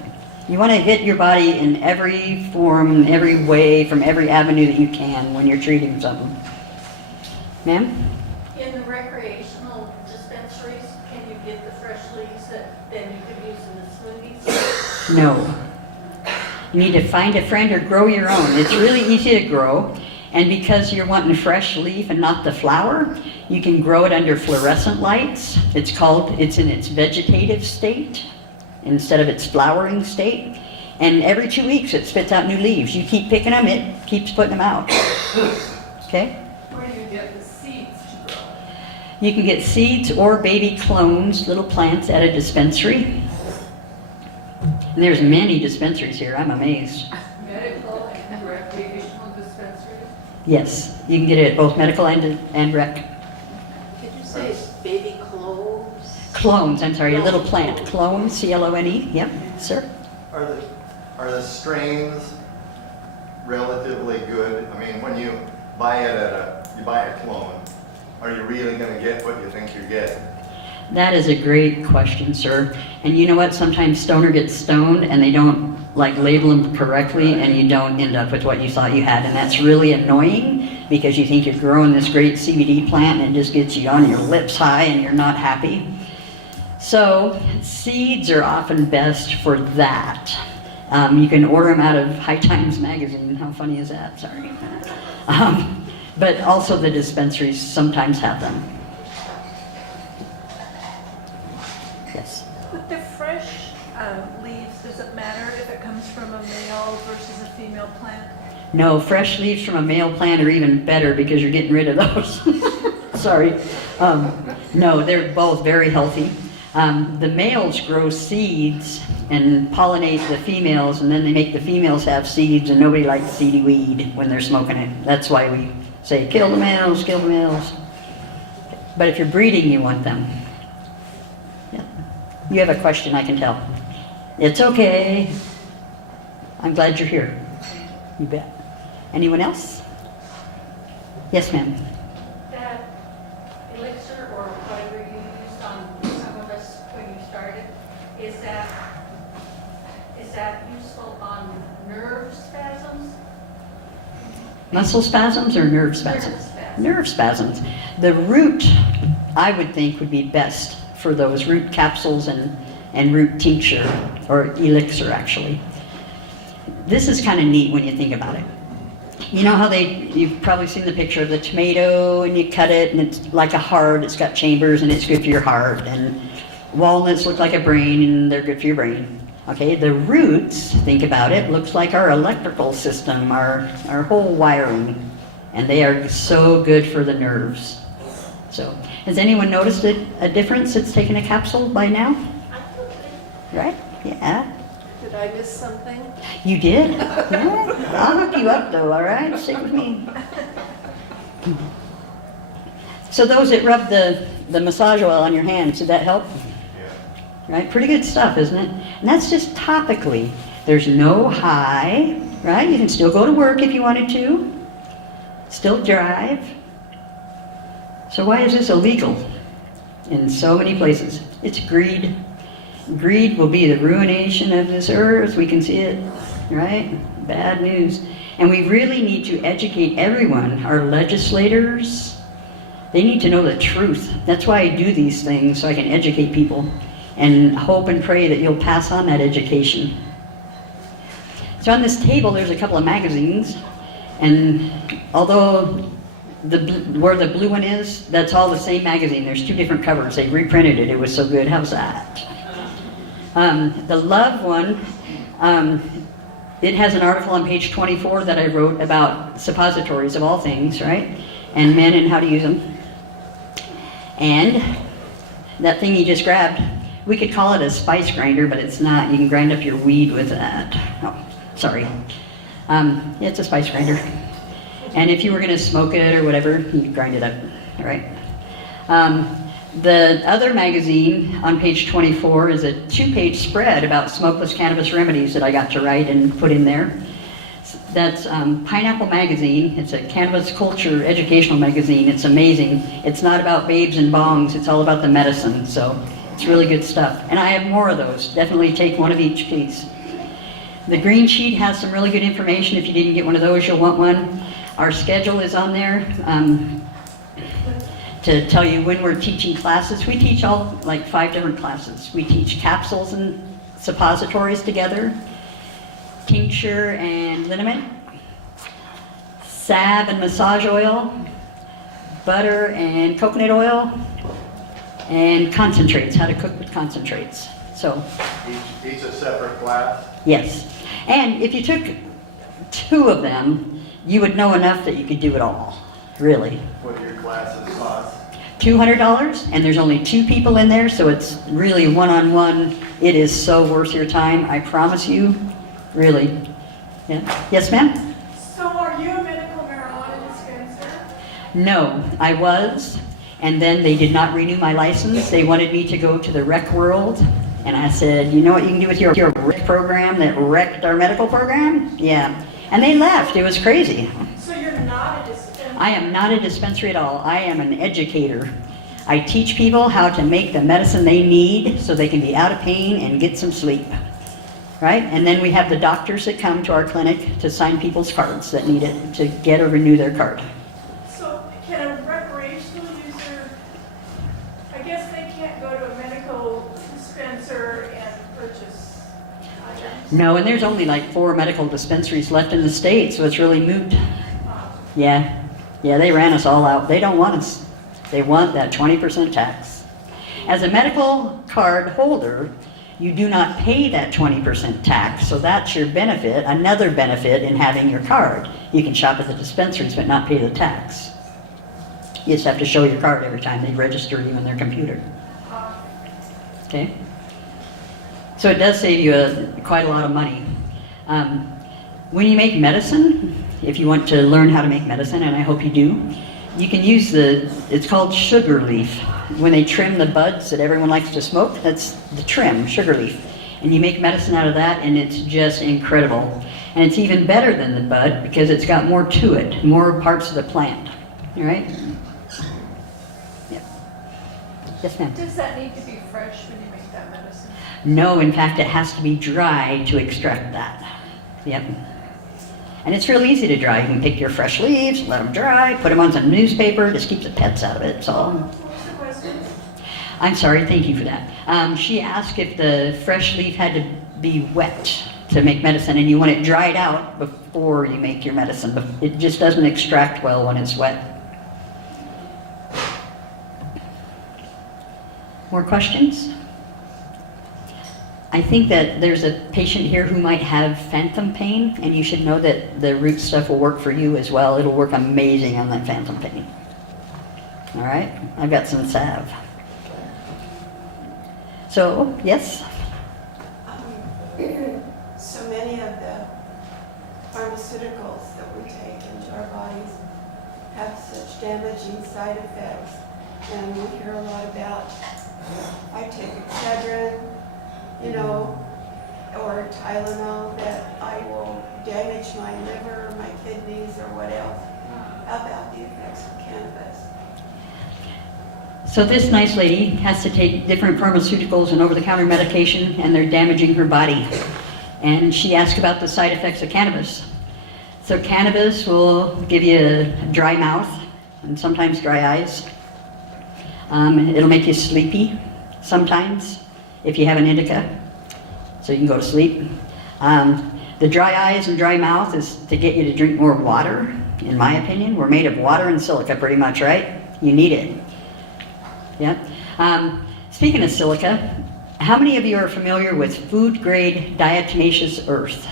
You want to hit your body in every form, every way, from every avenue that you can when you're treating something. Ma'am? In the recreational dispensaries, can you get the fresh leaves that then you could use in the smoothies? No. You need to find a friend or grow your own. It's really easy to grow. And because you're wanting fresh leaf and not the flower, you can grow it under fluorescent lights. It's in its vegetative state instead of its flowering state. And every 2 weeks it spits out new leaves. You keep picking them, it keeps putting them out. Okay? Where do you get the seeds to grow? You can get seeds or baby clones, little plants at a dispensary. And there's many dispensaries here, I'm amazed. Medical and recreational dispensaries? Yes, you can get it at both medical and rec. Could you say baby cloves? Clones, I'm sorry, a little plant. Clone, C-L-O-N-E, yep, sir. Are the strains relatively good? I mean, when you buy you buy a clone, are you really going to get what you think you're getting? That is a great question, sir. And you know what? Sometimes stoner gets stoned and they don't label them correctly, and you don't end up with what you thought you had. And that's really annoying because you think you're growing this great CBD plant and it just gets you on your lips high and you're not happy. So seeds are often best for that. You can order them out of High Times magazine. How funny is that? Sorry. But also the dispensaries sometimes have them. Yes. With the fresh leaves, does it matter if it comes from a male versus a female plant? No, fresh leaves from a male plant are even better because you're getting rid of those. Sorry. No, they're both very healthy. The males grow seeds and pollinate the females, and then they make the females have seeds, and nobody likes seedy weed when they're smoking it. That's why we say, kill the males, kill the males. But if you're breeding, you want them. Yeah. You have a question, I can tell. It's okay. I'm glad you're here. You bet. Anyone else? Yes, ma'am. That elixir or whatever you used on some of us when you started, is that useful on nerve spasms? Muscle spasms or nerve spasms? Nerve spasms. Nerve spasms. The root, I would think, would be best for those root capsules and root tincture, or elixir, actually. This is kind of neat when you think about it. You know how you've probably seen the picture of the tomato, and you cut it, and it's like a heart, it's got chambers, and it's good for your heart, and walnuts look like a brain, and they're good for your brain. Okay, the roots, think about it, looks like our electrical system, our whole wiring, and they are so good for the nerves. So, has anyone noticed a difference that's taken a capsule by now? Right? Yeah. Did I miss something? You did? Yeah. I'll hook you up though, all right? Stick with me. So those that rub the massage oil on your hands, did that help? Right? Pretty good stuff, isn't it? And that's just topically. There's no high, right? You can still go to work if you wanted to. Still drive. So why is this illegal in so many places? It's greed. Greed will be the ruination of this earth. We can see it, right? Bad news. And we really need to educate everyone. Our legislators, they need to know the truth. That's why I do these things, so I can educate people and hope and pray that you'll pass on that education. So on this table, there's a couple of magazines, and although where the blue one is, that's all the same magazine. There's two different covers. They reprinted it. It was so good. How's that? The Love one, it has an article on page 24 that I wrote about suppositories of all things, right? And men and how to use them. And that thing you just grabbed, we could call it a spice grinder, but it's not. You can grind up your weed with that. Oh, sorry. It's a spice grinder. And if you were going to smoke it or whatever, you could grind it up, all right? The other magazine on page 24 is a 2-page spread about smokeless cannabis remedies that I got to write and put in there. That's Pineapple Magazine. It's a cannabis culture educational magazine. It's amazing. It's not about babes and bongs. It's all about the medicine. So it's really good stuff. And I have more of those. Definitely take one of each, please. The green sheet has some really good information. If you didn't get one of those, you'll want one. Our schedule is on there. To tell you when we're teaching classes. We teach all like 5 different classes. We teach capsules and suppositories together, tincture and liniment, salve and massage oil, butter and coconut oil, and concentrates, how to cook with concentrates. So Each a separate class? yes. And if you took 2 of them, you would know enough that you could do it all, really. What do your classes cost? $200, and there's only 2 people in there, so it's really one-on-one. It is so worth your time, I promise you, really. Yeah. Yes, ma'am? So are you a medical marijuana dispenser? No, I was, and then they did not renew my license. They wanted me to go to the rec world, and I said, you know what you can do with your rec program that wrecked our medical program? Yeah. And they left. It was crazy. So you're not a dispenser? I am not a dispensary at all. I am an educator. I teach people how to make the medicine they need so they can be out of pain and get some sleep. Right? And then we have the doctors that come to our clinic to sign people's cards that need it to get or renew their card. So can a recreational user, I guess they can't go to a medical dispenser and purchase items? No, and there's only like 4 medical dispensaries left in the state, so it's really moot. Yeah. Yeah, they ran us all out. They don't want us. They want that 20% tax. As a medical card holder, you do not pay that 20% tax, so that's your benefit, another benefit in having your card. You can shop at the dispensaries but not pay the tax. You just have to show your card every time they register you in their computer. Okay? So it does save you quite a lot of money. When you make medicine, if you want to learn how to make medicine, and I hope you do, you can use it's called sugar leaf. When they trim the buds that everyone likes to smoke, that's the trim, sugar leaf. And you make medicine out of that, and it's just incredible. And it's even better than the bud because it's got more to it, more parts of the plant. All right? Yep. Yes, ma'am. Does that need to be fresh when you make that medicine? No, in fact, it has to be dry to extract that. Yep. And it's real easy to dry. You can pick your fresh leaves, let them dry, put them on some newspaper, just keep the pets out of it, that's all. What's the question? I'm sorry, thank you for that. She asked if the fresh leaf had to be wet to make medicine, and you want it dried out before you make your medicine. It just doesn't extract well when it's wet. More questions? I think that there's a patient here who might have phantom pain, and you should know that the root stuff will work for you as well. It'll work amazing on that phantom pain. All right? I've got some salve. So, yes? So many of the pharmaceuticals that we take into our bodies have such damaging side effects. And we hear a lot about, I take Excedrin, or Tylenol, that I will damage my liver, my kidneys, or what else. How about the effects of cannabis? So this nice lady has to take different pharmaceuticals and over-the-counter medication, and they're damaging her body. And she asked about the side effects of cannabis. So cannabis will give you a dry mouth and sometimes dry eyes. It'll make you sleepy sometimes if you have an indica, so you can go to sleep. The dry eyes and dry mouth is to get you to drink more water, in my opinion. We're made of water and silica pretty much, right? You need it. Yeah. Speaking of silica, how many of you are familiar with food-grade diatomaceous earth?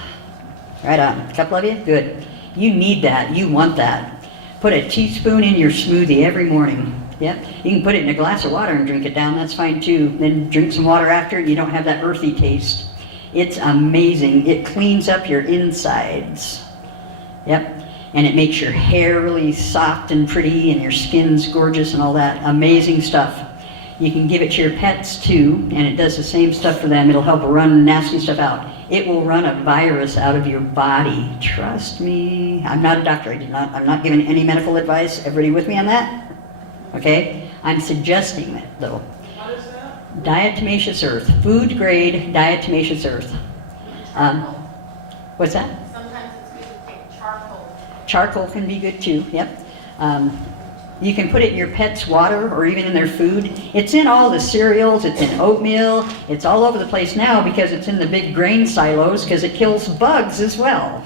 Right on. A couple of you? Good. You need that. You want that. Put a teaspoon in your smoothie every morning. Yep. You can put it in a glass of water and drink it down. That's fine too. Then drink some water after it. You don't have that earthy taste. It's amazing. It cleans up your insides. Yep. And it makes your hair really soft and pretty, and your skin's gorgeous and all that. Amazing stuff. You can give it to your pets too, and it does the same stuff for them. It'll help run nasty stuff out. It will run a virus out of your body. Trust me. I'm not a doctor. I'm not giving any medical advice. Everybody with me on that? Okay? I'm suggesting it though. What is that? Diatomaceous earth. Food grade diatomaceous earth. What's that? Sometimes it's good to take charcoal. Charcoal can be good too, yep. You can put it in your pet's water or even in their food. It's in all the cereals, it's in oatmeal, it's all over the place now because it's in the big grain silos because it kills bugs as well.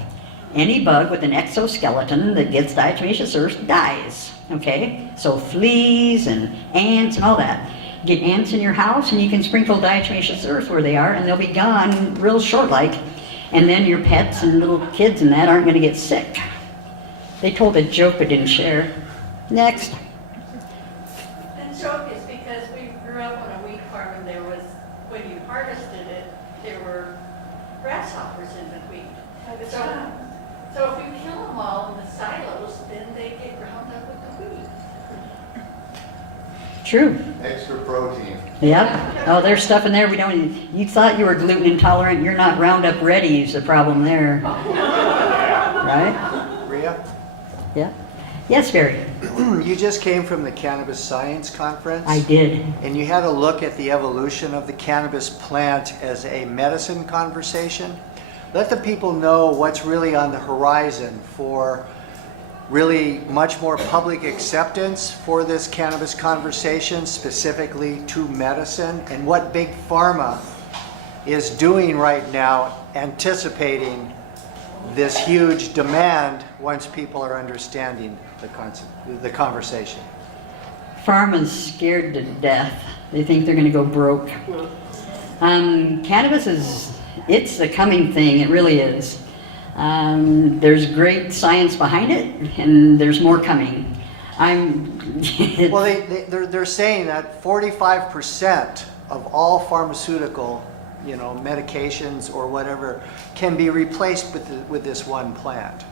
Any bug with an exoskeleton that gets diatomaceous earth dies, okay? So fleas and ants and all that. Get ants in your house and you can sprinkle diatomaceous earth where they are and they'll be gone real short-like. And then your pets and little kids and that aren't going to get sick. They told a joke but didn't share. Next. The joke is because we grew up on a wheat farm and there was, when you harvested it, there were grasshoppers in the wheat. So if you kill them all in the silos, then they get ground up with the wheat. True. Extra protein. Yep. Oh, there's stuff in there we don't. You thought you were gluten intolerant. You're not Roundup ready is the problem there. Right? Rhea, Yeah. Yes, Barry. you just came from the Cannabis Science Conference. I did. And you had a look at the evolution of the cannabis plant as a medicine conversation. Let the people know what's really on the horizon for really much more public acceptance for this cannabis conversation, specifically to medicine, and what Big Pharma is doing right now, anticipating this huge demand once people are understanding the conversation. Pharma's scared to death. They think they're going to go broke. Cannabis it's the coming thing, it really is. There's great science behind it, and there's more coming. Well, they're saying that 45% of all pharmaceutical, medications or whatever can be replaced with this one plant.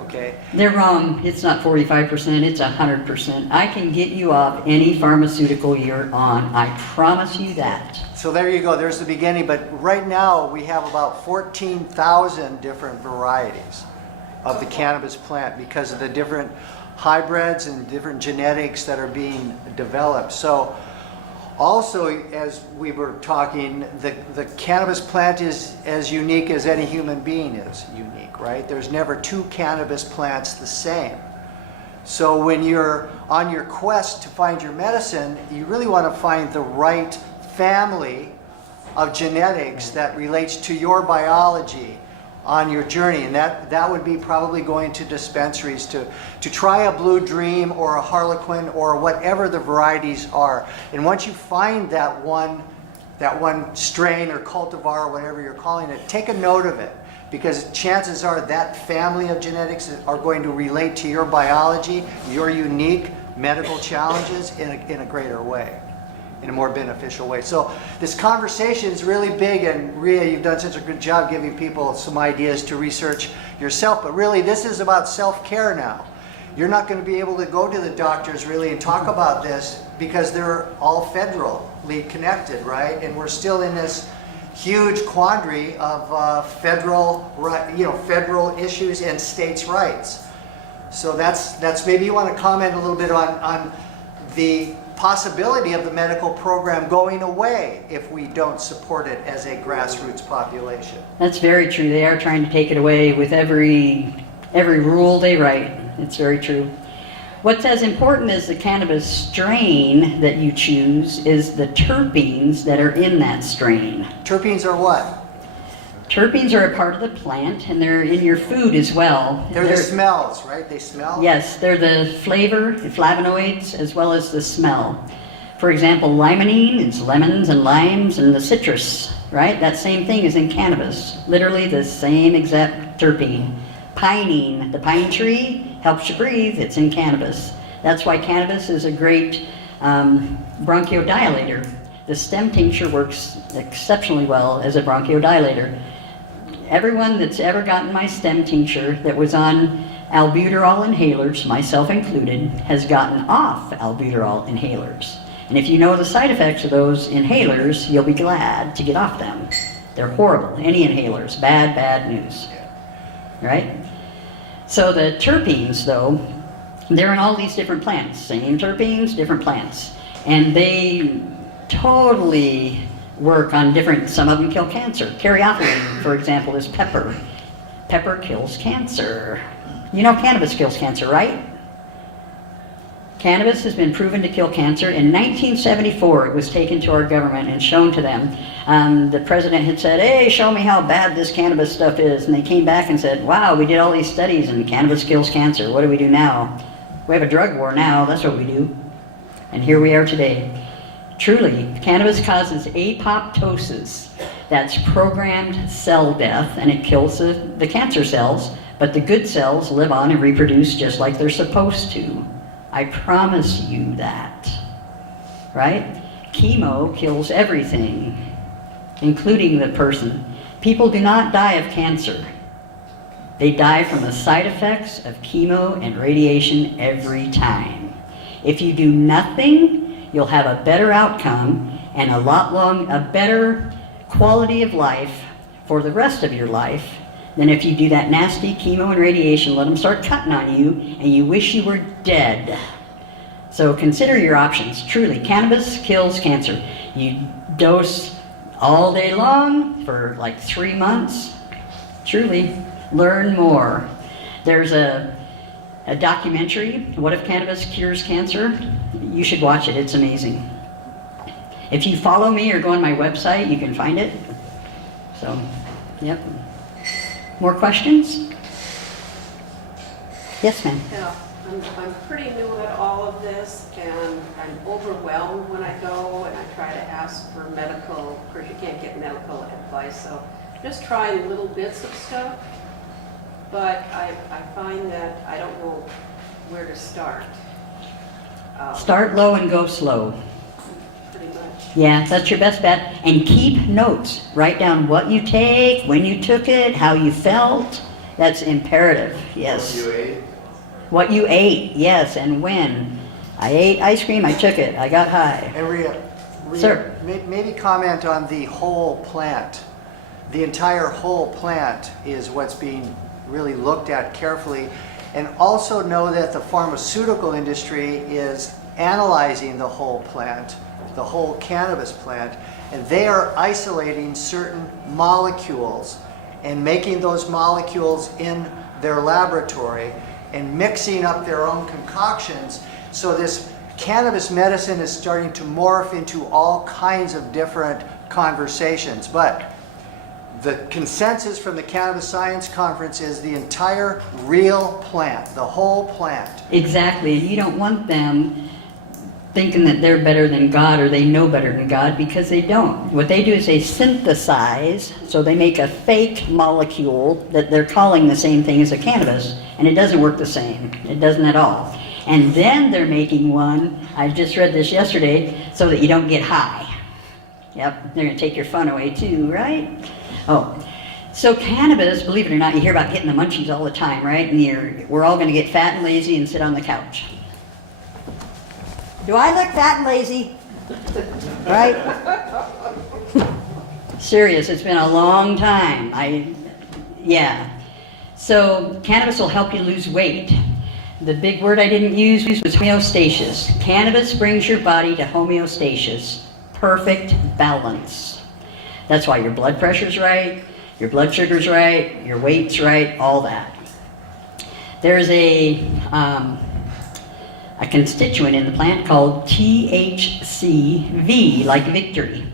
Okay? They're wrong. It's not 45%, it's 100%. I can get you off any pharmaceutical you're on. I promise you that. So there you go, there's the beginning, but right now we have about 14,000 different varieties of the cannabis plant because of the different hybrids and different genetics that are being developed. So also, as we were talking, the cannabis plant is as unique as any human being is unique, right? There's never two cannabis plants the same. So when you're on your quest to find your medicine, you really want to find the right family of genetics that relates to your biology on your journey, and that would be probably going to dispensaries to try a Blue Dream or a Harlequin or whatever the varieties are. And once you find that one strain or cultivar or whatever you're calling it, take a note of it, because chances are that family of genetics are going to relate to your biology, your unique medical challenges in a greater way, in a more beneficial way. So this conversation is really big, and Rhea, you've done such a good job giving people some ideas to research yourself, but really this is about self-care now. You're not going to be able to go to the doctors really and talk about this because they're all federally connected, right? And we're still in this huge quandary of federal issues and states' rights. So that's maybe you want to comment a little bit on the possibility of the medical program going away if we don't support it as a grassroots population. That's very true. They are trying to take it away with every rule they write. It's very true. What's as important as the cannabis strain that you choose is the terpenes that are in that strain. Terpenes are what? Terpenes are a part of the plant, and they're in your food as well. They're the smells, right? They smell? Yes, they're the flavor, the flavonoids, as well as the smell. For example, limonene is lemons and limes and the citrus, right? That same thing is in cannabis. Literally the same exact terpene. Pinene, the pine tree, helps you breathe. It's in cannabis. That's why cannabis is a great bronchodilator. The stem tincture works exceptionally well as a bronchodilator. Everyone that's ever gotten my stem tincture that was on albuterol inhalers, myself included, has gotten off albuterol inhalers. And if you know the side effects of those inhalers, you'll be glad to get off them. They're horrible. Any inhalers, bad news. Right? So the terpenes, though, they're in all these different plants. Same terpenes, different plants. And they totally work on different, some of them kill cancer. Caryophyllene, for example, is pepper. Pepper kills cancer. You know cannabis kills cancer, right? Cannabis has been proven to kill cancer. In 1974, it was taken to our government and shown to them. The president had said, hey, show me how bad this cannabis stuff is. And they came back and said, wow, we did all these studies and cannabis kills cancer. What do we do now? We have a drug war now, that's what we do. And here we are today. Truly, cannabis causes apoptosis. That's programmed cell death, and it kills the cancer cells, but the good cells live on and reproduce just like they're supposed to. I promise you that, right? Chemo kills everything, including the person. People do not die of cancer. They die from the side effects of chemo and radiation every time. If you do nothing, you'll have a better outcome and a better quality of life for the rest of your life than if you do that nasty chemo and radiation, let them start cutting on you, and you wish you were dead. So consider your options. Truly, cannabis kills cancer. You dose all day long for like 3 months. Truly, learn more. There's a documentary, What If Cannabis Cures Cancer? You should watch it, it's amazing. If you follow me or go on my website, you can find it. So, yep. More questions? Yes, ma'am. Yeah, I'm pretty new at all of this, and I'm overwhelmed when I go and I try to ask for medical. Of course, you can't get medical advice, so just trying little bits of stuff. But I find that I don't know where to start. Start low and go slow. Pretty much. Yeah, that's your best bet. And keep notes. Write down what you take, when you took it, how you felt. That's imperative, yes. You ate? What you ate, yes, and when. I ate ice cream, I took it, I got high. And Rhea, Sir. maybe comment on the whole plant. The entire whole plant is what's being really looked at carefully. And also know that the pharmaceutical industry is analyzing the whole plant, the whole cannabis plant, and they are isolating certain molecules and making those molecules in their laboratory and mixing up their own concoctions. So this cannabis medicine is starting to morph into all kinds of different conversations. But the consensus from the Cannabis Science Conference is the entire real plant, the whole plant. Exactly, and you don't want them thinking that they're better than God or they know better than God, because they don't. What they do is they synthesize, so they make a fake molecule that they're calling the same thing as a cannabis, and it doesn't work the same. It doesn't at all. And then they're making one, I just read this yesterday, so that you don't get high. Yep, they're gonna take your fun away too, right? Oh, so cannabis, believe it or not, you hear about getting the munchies all the time, right? And we're all gonna get fat and lazy and sit on the couch. Do I look fat and lazy? Right? Serious, it's been a long time. Yeah. So cannabis will help you lose weight. The big word I didn't use was homeostasis. Cannabis brings your body to homeostasis, perfect balance. That's why your blood pressure's right, your blood sugar's right, your weight's right, all that. There's a constituent in the plant called THCV, like victory.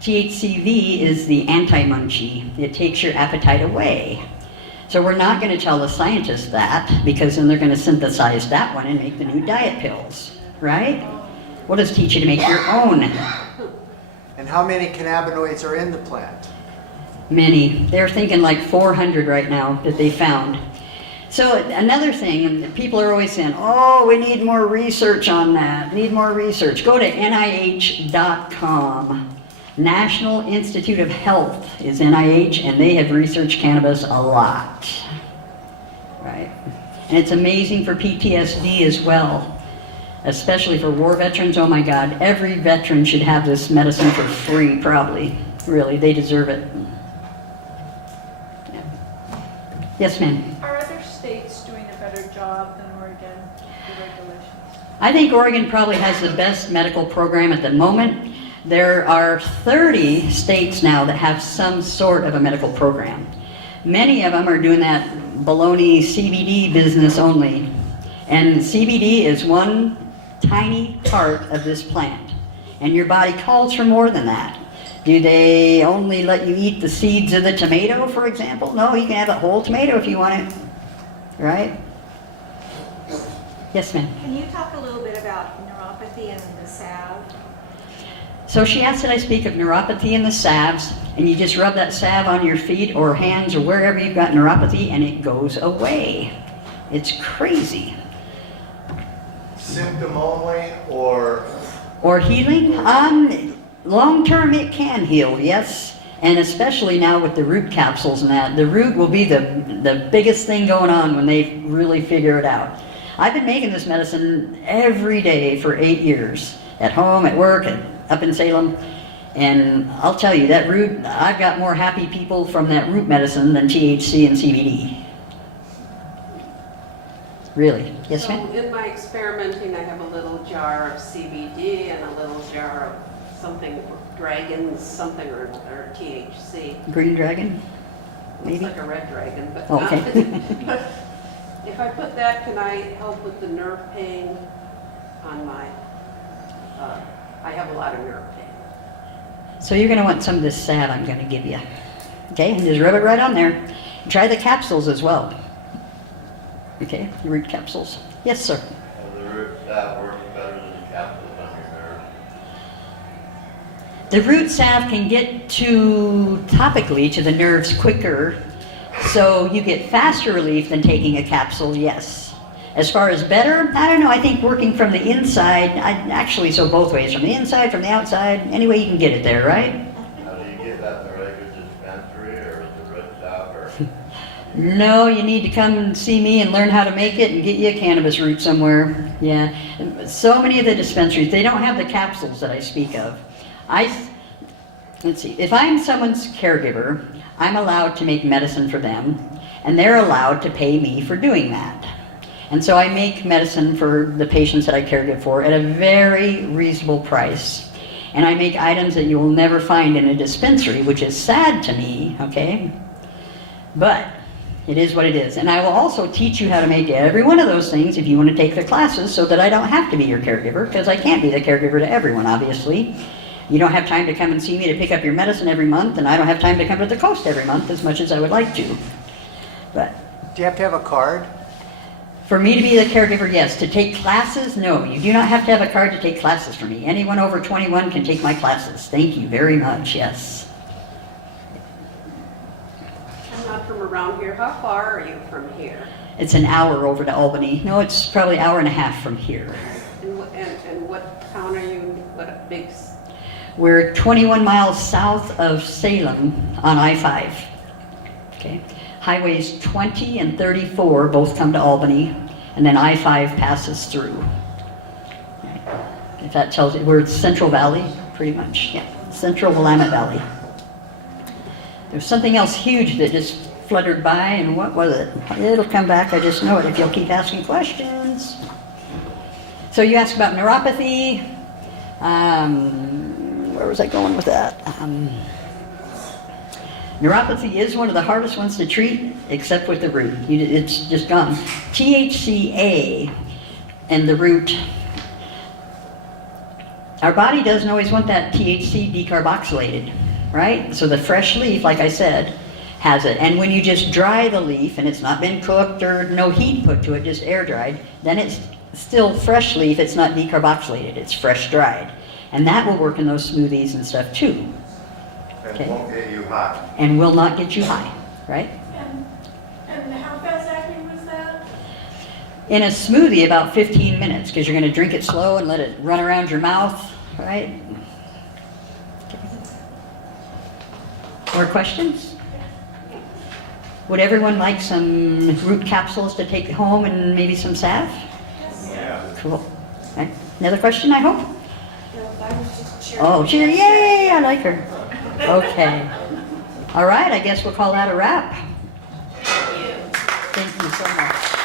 THCV is the anti-munchie. It takes your appetite away. So we're not going to tell the scientists that, because then they're going to synthesize that one and make the new diet pills, right? We'll just teach you to make your own. And how many cannabinoids are in the plant? Many. They're thinking like 400 right now that they found. So another thing, and people are always saying, oh, we need more research on that, need more research. Go to NIH.com. National Institute of Health is NIH, and they have researched cannabis a lot. Right? And it's amazing for PTSD as well, especially for war veterans. Oh my God, every veteran should have this medicine for free, probably. Really, they deserve it. Yeah. Yes, ma'am. Are other states doing a better job than Oregon with the regulations? I think Oregon probably has the best medical program at the moment. There are 30 states now that have some sort of a medical program. Many of them are doing that baloney CBD business only. And CBD is one tiny part of this plant. And your body calls for more than that. Do they only let you eat the seeds of the tomato, for example? No, you can have a whole tomato if you want it. Right? Yes, ma'am. Can you talk a little bit about neuropathy and the salve? So she asked that I speak of neuropathy and the salves, and you just rub that salve on your feet or hands or wherever you've got neuropathy, and it goes away. It's crazy. Symptom only or? Or healing? Long term it can heal, yes. And especially now with the root capsules and that. The root will be the biggest thing going on when they really figure it out. I've been making this medicine every day for 8 years. At home, at work, up in Salem. And I'll tell you, that root, I've got more happy people from that root medicine than THC and CBD. Really. Yes, So ma'am? in my experimenting, I have a little jar of CBD and a little jar of something, dragon, something or THC. Green dragon? Looks Maybe? like a red dragon, but Okay. but if I put that, can I help with the nerve pain on my, I have a lot of nerve pain. So you're going to want some of this salve I'm going to give you. Okay, and just rub it right on there. Try the capsules as well. Okay, the root capsules. Yes, sir. The root salve works better than the capsules on your nerve. The root salve can get to topically to the nerves quicker, so you get faster relief than taking a capsule, yes. As far as better, I don't know, I think working from the inside, actually so both ways, from the inside, from the outside, any way you can get it there, right? How do you get that in the regular dispensary or the root salve or? No, you need to come and see me and learn how to make it and get you a cannabis root somewhere. Yeah, so many of the dispensaries, they don't have the capsules that I speak of. Let's see, if I'm someone's caregiver, I'm allowed to make medicine for them, and they're allowed to pay me for doing that. And so I make medicine for the patients that I caregive for at a very reasonable price. And I make items that you will never find in a dispensary, which is sad to me, okay? But it is what it is. And I will also teach you how to make every one of those things if you want to take the classes so that I don't have to be your caregiver, because I can't be the caregiver to everyone, obviously. You don't have time to come and see me to pick up your medicine every month, and I don't have time to come to the coast every month as much as I would like to. But Do you have to have a card? for me to be the caregiver, yes. To take classes, no. You do not have to have a card to take classes for me. Anyone over 21 can take my classes. Thank you very much, yes. I'm not from around here. How far are you from here? It's an hour over to Albany. No, it's probably an hour and a half from here. And what town are you, what big, We're 21 miles south of Salem on I-5. Okay. Highways 20 and 34 both come to Albany, and then I-5 passes through. If that tells you, we're Central Valley, pretty much. Yeah, Central Willamette Valley. There's something else huge that just fluttered by, and what was it? It'll come back, I just know it, if you'll keep asking questions. So you asked about neuropathy. Where was I going with that? Neuropathy is one of the hardest ones to treat, except with the root. It's just gone. THCA and the root. Our body doesn't always want that THC decarboxylated, right? So the fresh leaf, like I said, has it. And when you just dry the leaf and it's not been cooked or no heat put to it, just air dried, then it's still fresh leaf. It's not decarboxylated. It's fresh dried. And that will work in those smoothies and stuff too. And won't get you high. And will not get you high, right? And how fast acting was that? In a smoothie, about 15 minutes, because you're going to drink it slow and let it run around your mouth, right? Okay. More questions? Would everyone like some root capsules to take home and maybe some salve? Yeah. Cool. Okay. Another question, I hope? No, I was just cheering. Oh, cheer, yay, I like her. Okay. All right, I guess we'll call that a wrap. Thank you. Thank you so much.